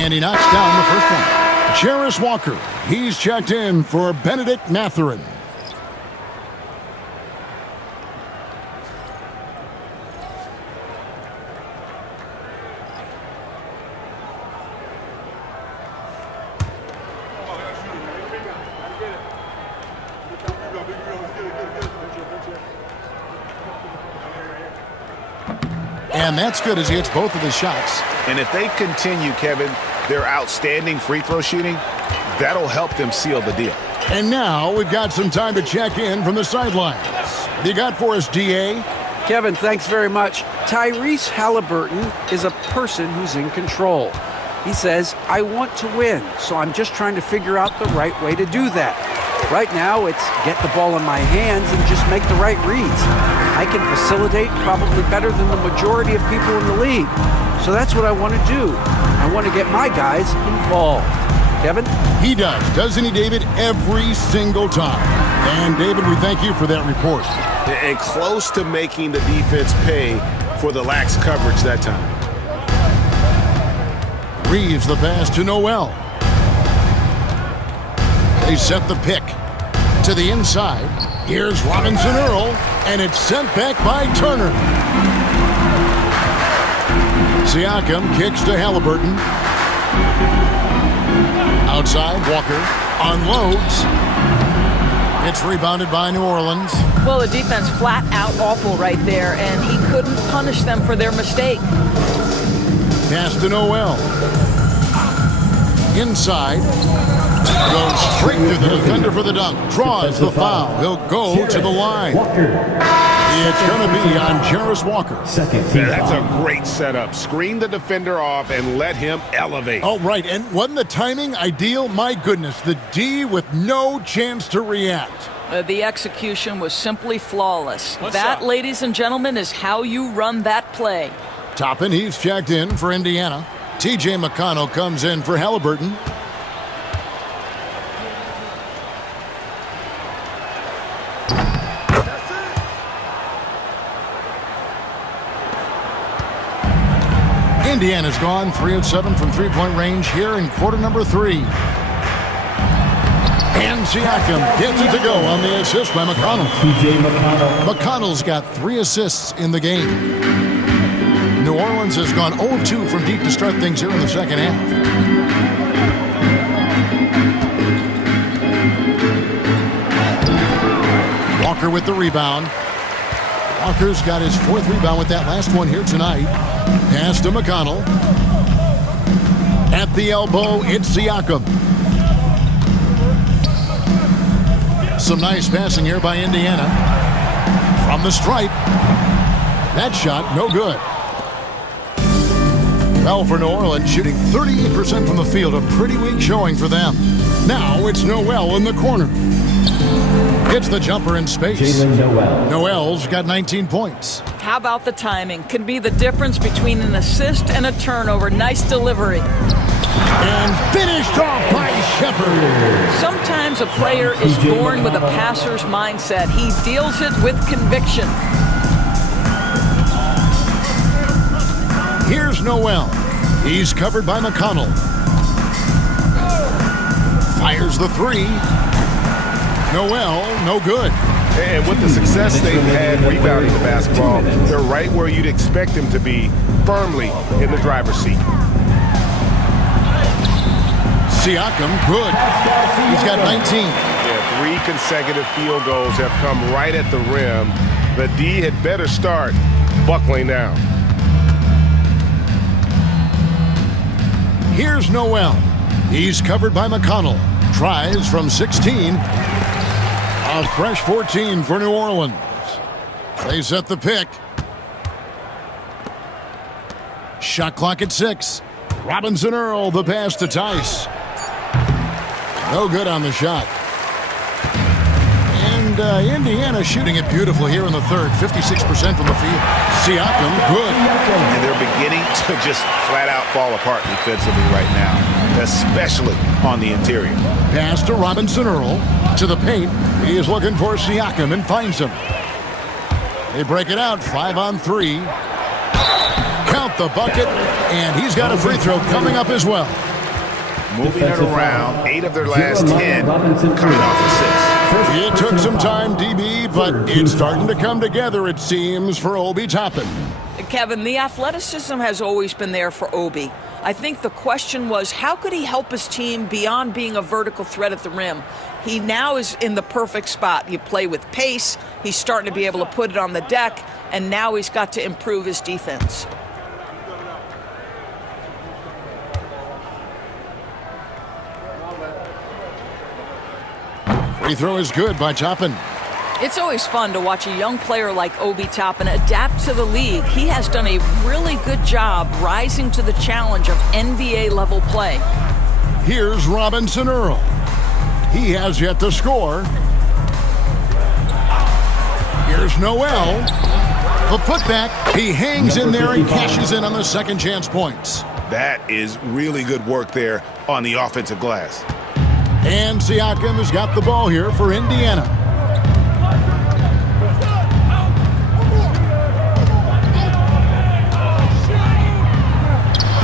And he knocks down the first one. Jarris Walker, he's checked in for Benedict Mathurin. And that's good as he hits both of his shots. And if they continue, Kevin, their outstanding free throw shooting, that'll help them seal the deal. And now we've got some time to check in from the sidelines. What do you got for us, DA? Kevin, thanks very much. Tyrese Halliburton is a person who's in control. He says, I want to win, so I'm just trying to figure out the right way to do that. Right now, it's get the ball in my hands and just make the right reads. I can facilitate probably better than the majority of people in the league. So that's what I want to do. I want to get my guys involved. Kevin? He does, doesn't he, David? Every single time. And, David, we thank you for that report. And close to making the defense pay for the lax coverage that time. Reeves the pass to Noel. They set the pick to the inside. Here's Robinson Earl, and it's sent back by Turner. Siakam kicks to Halliburton. Outside, Walker unloads. It's rebounded by New Orleans. Well, the defense flat out awful right there, and he couldn't punish them for their mistake. Pass to Noel. Inside. Goes straight to the defender for the dunk. Draws the foul. He'll go to the line. It's going to be on Jarris Walker. That's a great setup. Screen the defender off and let him elevate. Oh, right. And wasn't the timing ideal? My goodness. The D with no chance to react. The execution was simply flawless. That, ladies and gentlemen, is how you run that play. Toppin, he's checked in for Indiana. T.J. McConnell comes in for Halliburton. Indiana's gone 3 of 7 from three-point range here in quarter number 3. And Siakam gets it to go on the assist by McConnell. T.J. McConnell. McConnell's got 3 assists in the game. New Orleans has gone 0-2 from deep to start things here in the second half. Walker with the rebound. Walker's got his 4th rebound with that last one here tonight. Pass to McConnell. At the elbow, it's Siakam. Some nice passing here by Indiana. From the stripe. That shot, no good. Well, for New Orleans, shooting 38% from the field, a pretty weak showing for them. Now it's Noel in the corner. Gets the jumper in space. Noel's got 19 points. How about the timing? Can be the difference between an assist and a turnover. Nice delivery. And finished off by Shepard. Sometimes a player is born with a passer's mindset. He deals it with conviction. Here's Noel. He's covered by McConnell. Fires the 3. Noel, no good. And with the success they've had rebounding the basketball, they're right where you'd expect them to be, firmly in the driver's seat. Siakam, good. He's got 19. Yeah, 3 consecutive field goals have come right at the rim. The D had better start buckling down. Here's Noel. He's covered by McConnell. Tries from 16. A fresh 14 for New Orleans. They set the pick. Shot clock at 6. Robinson Earl, the pass to Tice. No good on the shot. And Indiana shooting it beautifully here in the third. 56% from the field. Siakam, good. And they're beginning to just flat out fall apart defensively right now, especially on the interior. Pass to Robinson Earl. To the paint. He is looking for Siakam and finds him. They break it out. 5 on 3. Count the bucket. And he's got a free throw coming up as well. moving it around. 8 of their last 10 coming off assists. It took some time, DB, but it's starting to come together, it seems, for Obi Toppin. Kevin, the athleticism has always been there for Obi. I think the question was, how could he help his team beyond being a vertical threat at the rim? He now is in the perfect spot. You play with pace. He's starting to be able to put it on the deck, and now he's got to improve his defense. Free throw is good by Toppin. It's always fun to watch a young player like Obi Toppin adapt to the league. He has done a really good job rising to the challenge of NBA-level play. Here's Robinson Earl. He has yet to score. Here's Noel. The putback. He hangs in there and cashes in on the second chance points. That is really good work there on the offensive glass. And Siakam has got the ball here for Indiana.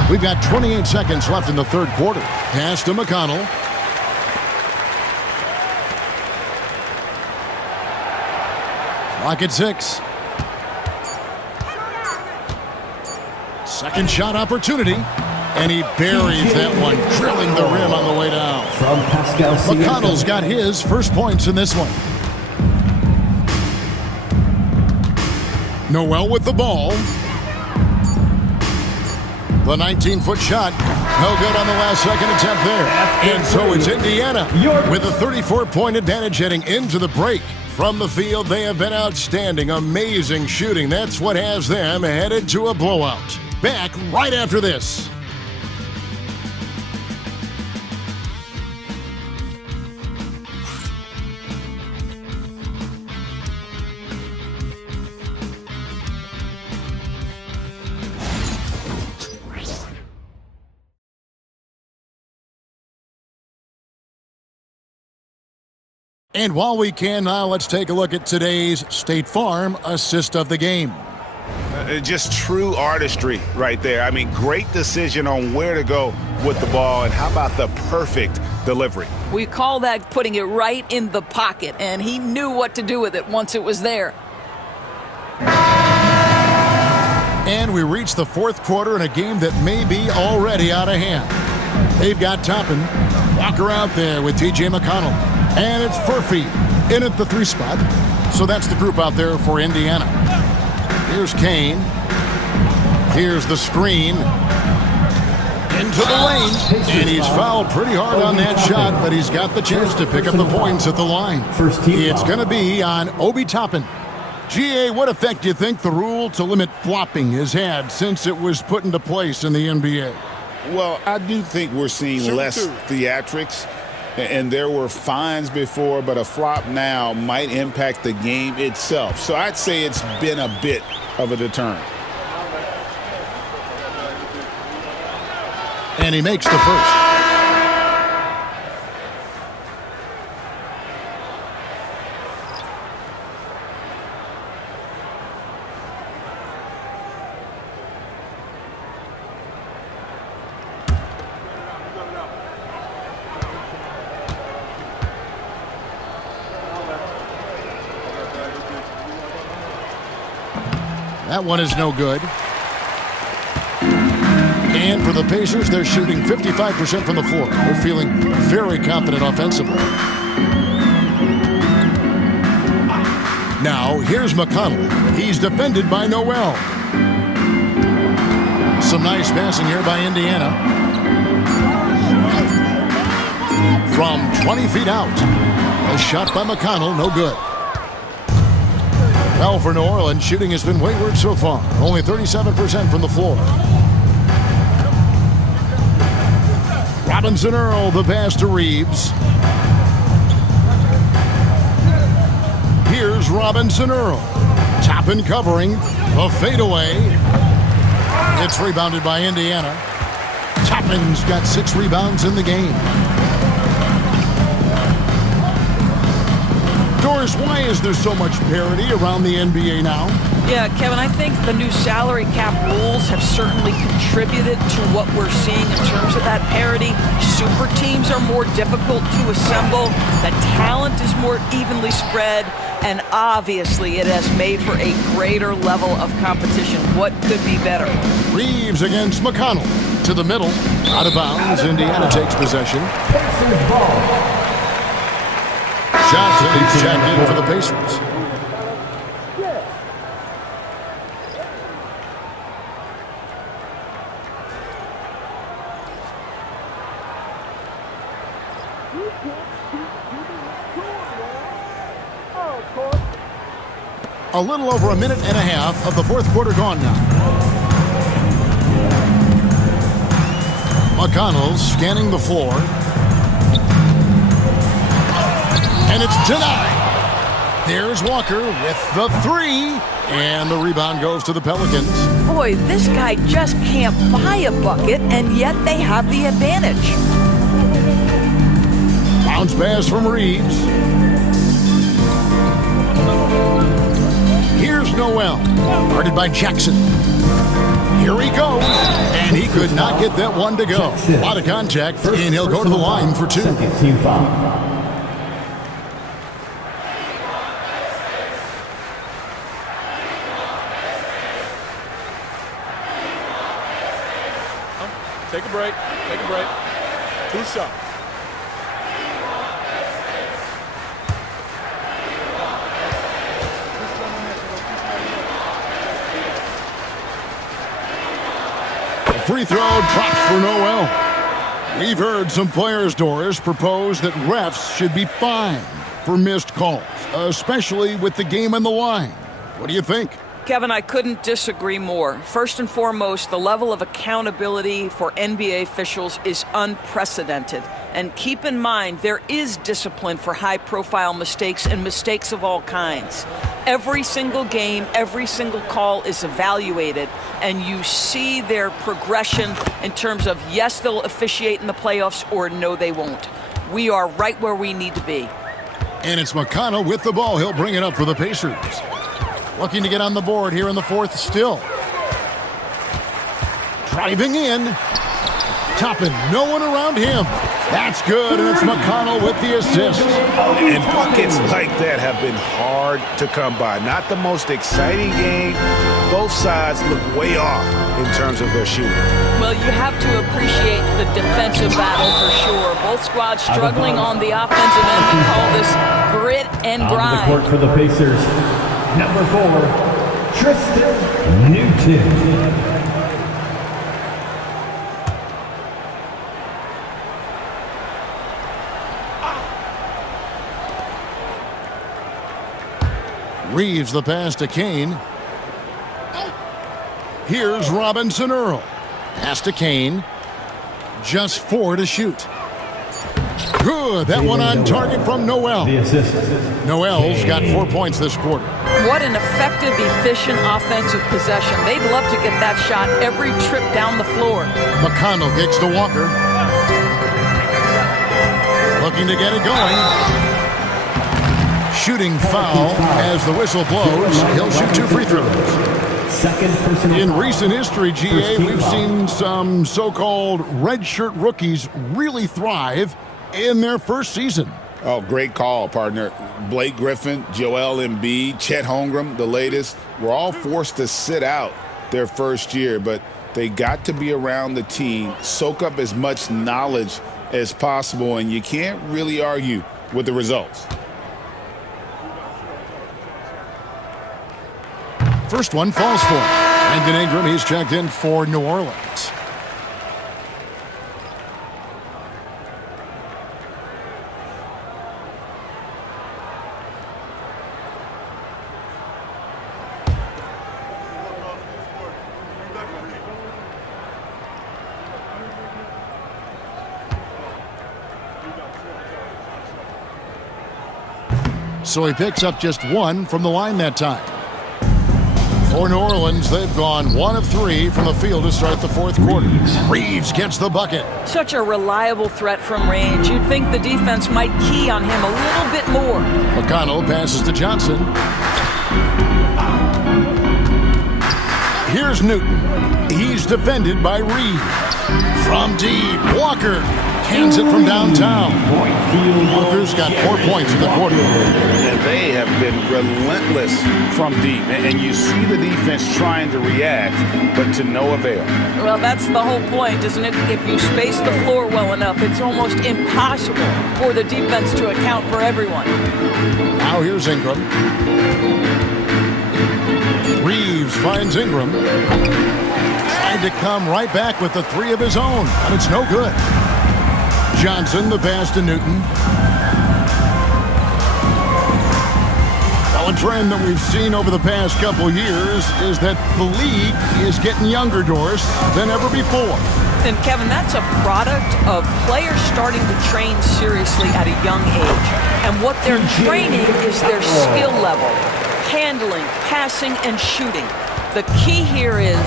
We've got 28 seconds left in the third quarter. Pass to McConnell. Clock at 6. Second shot opportunity. And he buries that one, drilling the rim on the way down. From Pascal McConnell's got his first points in this one. Noel with the ball. The 19-foot shot, no good on the last second attempt there. And so it's Indiana with a 34-point advantage heading into the break. From the field, they have been outstanding, amazing shooting. That's what has them headed to a blowout. Back right after this. And while we can now, let's take a look at today's State Farm assist of the game. Just true artistry right there. I mean, great decision on where to go with the ball, and how about the perfect delivery? We call that putting it right in the pocket, and he knew what to do with it once it was there. And we reach the fourth quarter in a game that may be already out of hand. They've got Toppin, Walker out there with T.J. McConnell. And it's Furphy in at the 3 spot. So that's the group out there for Indiana. Here's Kane. Here's the screen. Into the lane. And he's fouled pretty hard on that shot, but he's got the chance to pick up the points at the line. It's going to be on Obi Toppin. GA, what effect do you think the rule to limit flopping has had since it was put into place in the NBA? Well, I do think we're seeing less theatrics. And there were fines before, but a flop now might impact the game itself. So I'd say it's been a bit of a deterrent. And he makes the first. That one is no good. And for the Pacers, they're shooting 55% from the floor. They're feeling very confident offensively. Now, here's McConnell. He's defended by Noel. Some nice passing here by Indiana. From 20 feet out. A shot by McConnell, no good. Well, for New Orleans, shooting has been wayward so far. Only 37% from the floor. Robinson Earl, the pass to Reeves. Here's Robinson Earl. Toppin covering. A fadeaway. It's rebounded by Indiana. Toppin's got 6 rebounds in the game. Doris, why is there so much parity around the NBA now? Yeah, Kevin, I think the new salary cap rules have certainly contributed to what we're seeing in terms of that parity. Super teams are more difficult to assemble. The talent is more evenly spread. And obviously, it has made for a greater level of competition. What could be better? Reeves against McConnell. To the middle. Out of bounds. Indiana takes possession. Johnson is checked in for the Pacers. A little over a minute and a half of the fourth quarter gone now. McConnell scanning the floor. And it's denied. There's Walker with the three. And the rebound goes to the Pelicans. Boy, this guy just can't buy a bucket, and yet they have the advantage. Bounce pass from Reeves. Here's Noel, guarded by Jackson. Here he goes, and he could not get that one to go. A lot of contact, and he'll go to the line for two. Team foul. Take a break. Take a break. 2 shots. Free throw dropped for Noel. We've heard some players, Doris, propose that refs should be fined for missed calls, especially with the game on the line. What do you think? Kevin, I couldn't disagree more. First and foremost, the level of accountability for NBA officials is unprecedented. And keep in mind, there is discipline for high-profile mistakes and mistakes of all kinds. Every single game, every single call is evaluated, and you see their progression in terms of, yes, they'll officiate in the playoffs, or no, they won't. We are right where we need to be. And it's McConnell with the ball. He'll bring it up for the Pacers. Looking to get on the board here in the fourth still. Driving in. Toppin, no one around him. That's good, and it's McConnell with the assist. And buckets like that have been hard to come by. Not the most exciting game. Both sides look way off in terms of their shooting. Well, you have to appreciate the defensive battle for sure. Both squads struggling on the offensive end. We call this grit and grind. On the court for the Pacers, number 4, Tristan Newton. Reeves the pass to Kane. Here's Robinson Earl. Pass to Kane. Just 4 to shoot. Good. That one on target from Noel. The assist. Noel's got 4 points this quarter. What an effective, efficient offensive possession. They'd love to get that shot every trip down the floor. McConnell kicks to Walker. Looking to get it going. Shooting foul as the whistle blows. He'll shoot 2 free throws. Second personal In foul. recent history, GA, we've seen some so-called redshirt rookies really thrive in their first season. Oh, great call, partner. Blake Griffin, Joel Embiid, Chet Holmgren, the latest, were all forced to sit out their first year, but they got to be around the team, soak up as much knowledge as possible, and you can't really argue with the results. First one falls for Brandon Ingram. He's checked in for New Orleans. So he picks up just 1 from the line that time. For New Orleans, they've gone 1 of 3 from the field to start the fourth quarter. Reeves gets the bucket. Such a reliable threat from range. You'd think the defense might key on him a little bit more. McConnell passes to Johnson. Here's Newton. He's defended by Reed. From deep, Walker cans it from downtown. Walker's got 4 points in the quarter. And they have been relentless from deep. And you see the defense trying to react, but to no avail. Well, that's the whole point, isn't it? If you space the floor well enough, it's almost impossible for the defense to account for everyone. Now here's Ingram. Reeves finds Ingram. Trying to come right back with the 3 of his own, but it's no good. Johnson, the pass to Newton. Well, a trend that we've seen over the past couple years is that the league is getting younger, Doris, than ever before. And Kevin, that's a product of players starting to train seriously at a young age. And what they're training is their skill level, handling, passing, and shooting. The key here is,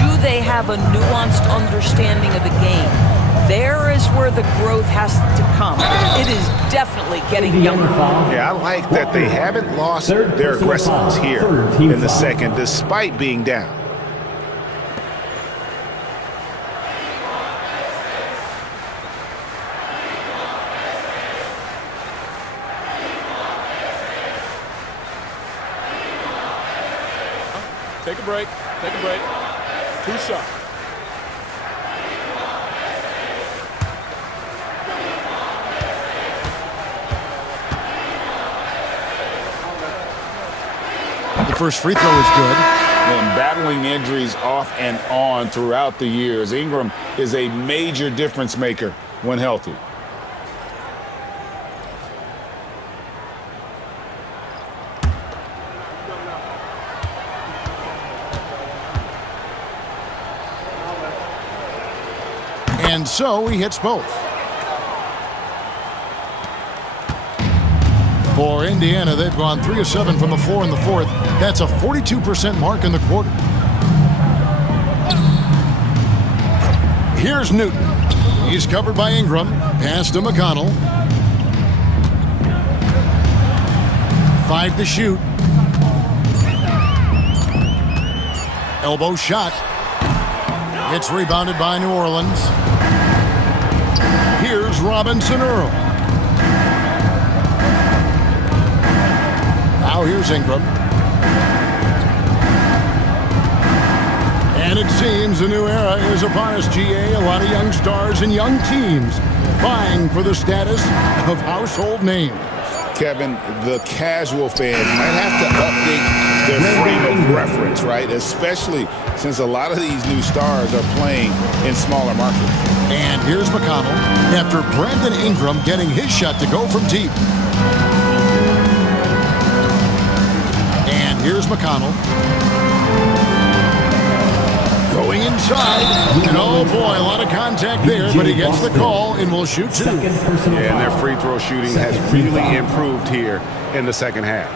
do they have a nuanced understanding of the game? There is where the growth has to come. It is definitely getting younger. Yeah, I like that they haven't lost their aggressiveness here in the second, despite being down. Take a break. Take a break. 2 shots. The first free throw is good. And battling injuries off and on throughout the years, Ingram is a major difference maker when healthy. And so he hits both. For Indiana, they've gone 3 of 7 from the floor in the fourth. That's a 42% mark in the quarter. Here's Newton. He's covered by Ingram. Pass to McConnell. 5 to shoot. Elbow shot. It's rebounded by New Orleans. Here's Robinson Earl. Now here's Ingram. And it seems a new era is upon us, GA. A lot of young stars and young teams vying for the status of household names. Kevin, the casual fans might have to update their frame of reference, right? Especially since a lot of these new stars are playing in smaller markets. And here's McConnell after Brandon Ingram getting his shot to go from deep. And here's McConnell. Going inside. And oh boy, a lot of contact there, but he gets the call and will shoot 2. Yeah, and their free throw shooting has really improved here in the second half.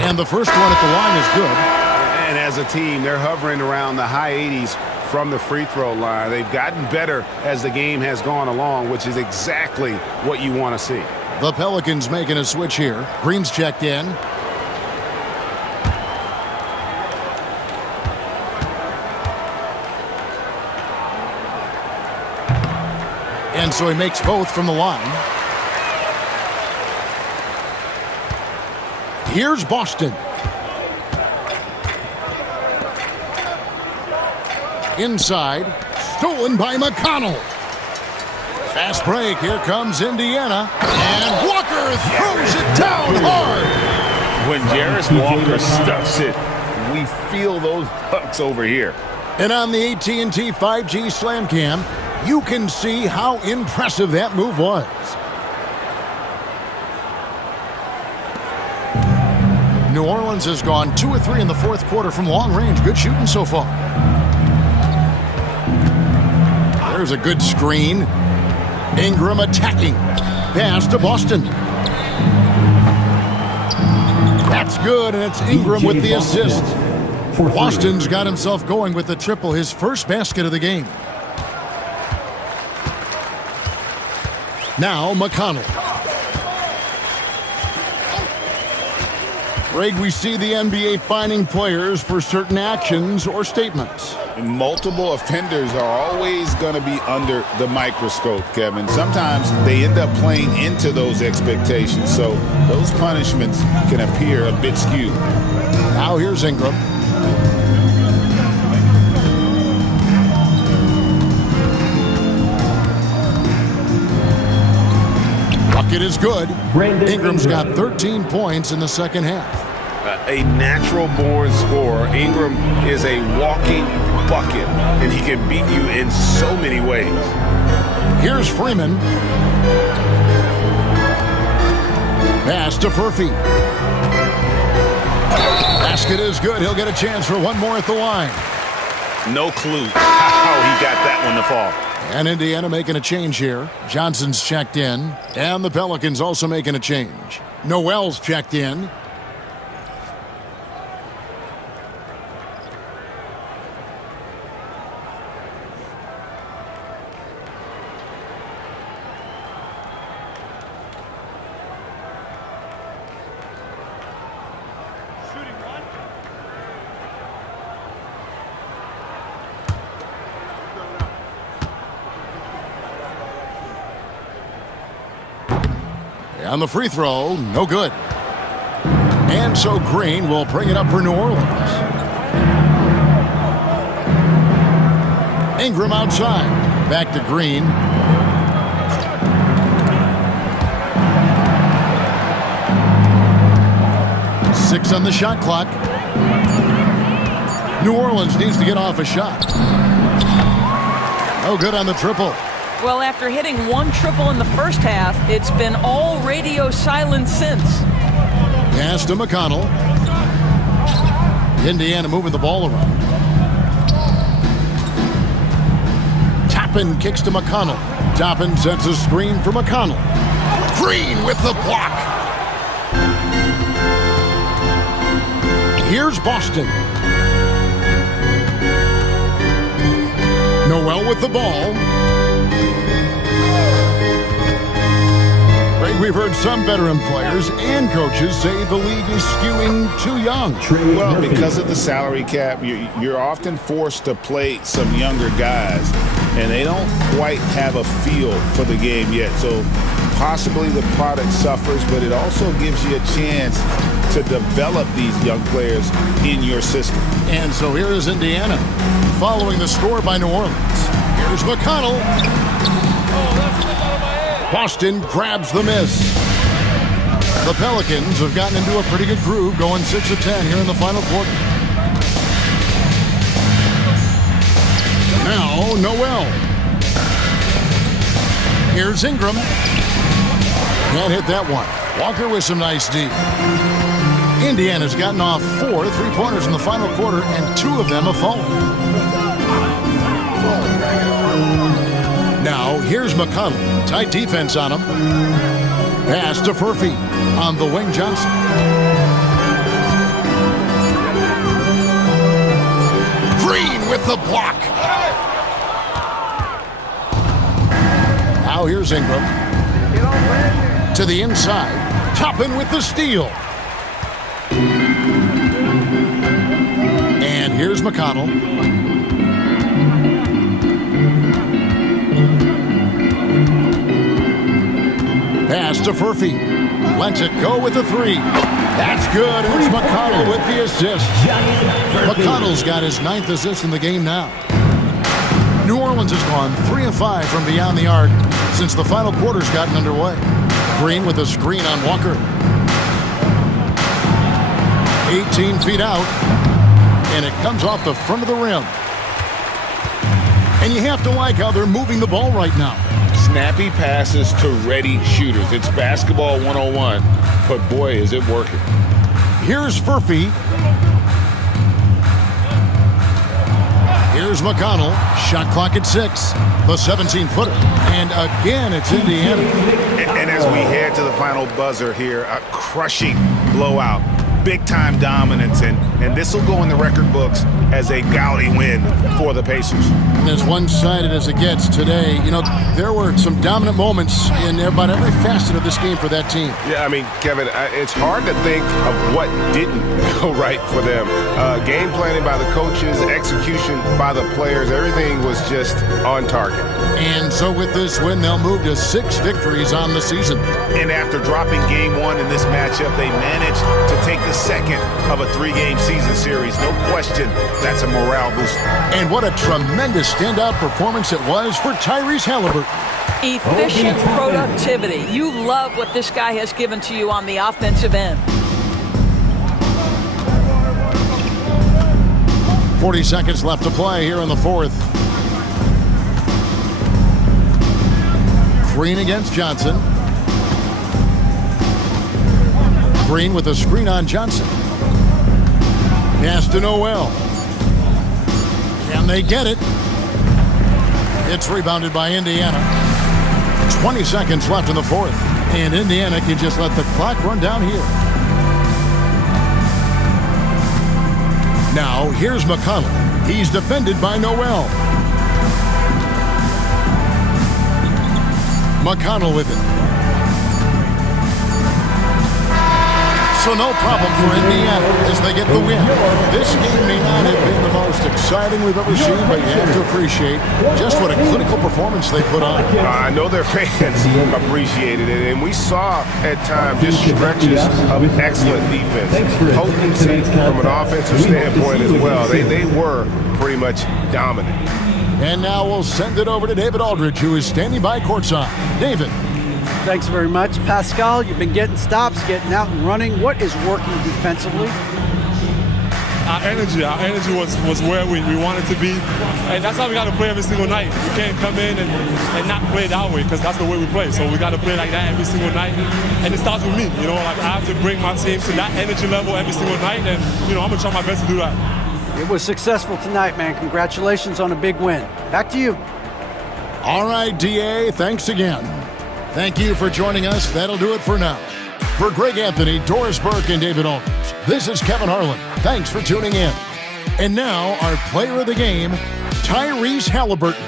And the first one at the line is good. And as a team, they're hovering around the high 80s from the free throw line. They've gotten better as the game has gone along, which is exactly what you want to see. The Pelicans making a switch here. Green's checked in. And so he makes both from the line. Here's Boston. Inside, stolen by McConnell. Fast break, here comes Indiana. And Walker throws it down hard. When Jarris Walker stuffs it, we feel those Bucks over here. And on the AT&T 5G Slam Cam, you can see how impressive that move was. Orleans has gone 2 of 3 in the fourth quarter from long range. Good shooting so far. There's a good screen. Ingram attacking. Pass to Boston. That's good, and it's Ingram with the assist. Boston's got himself going with the triple, his first basket of the game. Now McConnell. Greg, we see the NBA fining players for certain actions or statements. Multiple offenders are always going to be under the microscope, Kevin. Sometimes they end up playing into those expectations, so those punishments can appear a bit skewed. Now here's Ingram. Bucket is good. Ingram's got 13 points in the second half. A natural-born scorer. Ingram is a walking bucket, and he can beat you in so many ways. Here's Freeman. Pass to Furphy. Basket is good. He'll get a chance for one more at the line. No clue how he got that one to fall. And Indiana making a change here. Johnson's checked in. And the Pelicans also making a change. Noel's checked in. On the free throw, no good. And so Green will bring it up for New Orleans. Ingram outside. Back to Green. Six on the shot clock. New Orleans needs to get off a shot. No good on the triple. Well, after hitting one triple in the first half, it's been all radio silent since. Pass to McConnell. Indiana moving the ball around. Toppin kicks to McConnell. Toppin sets a screen for McConnell. Green with the block. Here's Boston. Noel with the ball. We've heard some veteran players and coaches say the league is skewing too young. Well, because of the salary cap, you're often forced to play some younger guys, and they don't quite have a feel for the game yet. So possibly the product suffers, but it also gives you a chance to develop these young players in your system. And so here is Indiana following the score by New Orleans. Here's McConnell. Boston grabs the miss. The Pelicans have gotten into a pretty good groove, going 6 of 10 here in the final quarter. Now, Noel. Here's Ingram. Can't hit that one. Walker with some nice D. Indiana's gotten off 4 3-pointers in the final quarter, and 2 of them have fallen. Now, here's McConnell. Tight defense on him. Pass to Furphy on the wing. Johnson. Green with the block. Now here's Ingram. To the inside. Toppin with the steal. And here's McConnell. Pass to Furphy. Lets it go with the 3. That's good. And it's McConnell with the assist. McConnell's got his 9th assist in the game now. New Orleans has gone 3 of 5 from beyond the arc since the final quarter's gotten underway. Green with a screen on Walker. 18 feet out. And it comes off the front of the rim. And you have to like how they're moving the ball right now. Snappy passes to ready shooters. It's basketball 101, but boy, is it working. Here's Furphy. Here's McConnell. Shot clock at 6. The 17-footer. And again, it's Indiana. And as we head to the final buzzer here, a crushing blowout. Big-time dominance, and this will go in the record books as a gaudy win for the Pacers. And as one-sided as it gets today, you know, there were some dominant moments in about every facet of this game for that team. Yeah, I mean, Kevin, it's hard to think of what didn't go right for them. Game planning by the coaches, execution by the players, everything was just on target. And so with this win, they'll move to 6 victories on the season. And after dropping game 1 in this matchup, they managed to take the second of a 3-game season series. No question, that's a morale booster. And what a tremendous standout performance it was for Tyrese Halliburton. Efficient productivity. You love what this guy has given to you on the offensive end. 40 seconds left to play here in the 4th. Green against Johnson. Green with a screen on Johnson. Pass to Noel. Can they get it? It's rebounded by Indiana. 20 seconds left in the 4th. And Indiana can just let the clock run down here. Now, here's McConnell. He's defended by Noel. McConnell with it. So no problem for Indiana as they get the win. This game may not have been the most exciting we've ever seen, but you have to appreciate just what a clinical performance they put on. I know their fans appreciated it, and we saw at times just stretches of excellent defense. Potency from an offensive standpoint as well. They were pretty much dominant. And now we'll send it over to David Aldridge, who is standing by courtside. David. Thanks very much. Pascal, you've been getting stops, getting out and running. What is working defensively? Our energy was where we wanted to be. And that's how we got to play every single night. We can't come in and not play that way because that's the way we play. So we got to play like that every single night. And it starts with me. You know, like I have to bring my team to that energy level every single night. And, you know, I'm going to try my best to do that. It was successful tonight, man. Congratulations on a big win. Back to you. All right, DA, thanks again. Thank you for joining us. That'll do it for now. For Greg Anthony, Doris Burke, and David Aldridge, this is Kevin Harlan. Thanks for tuning in. And now, our player of the game, Tyrese Halliburton.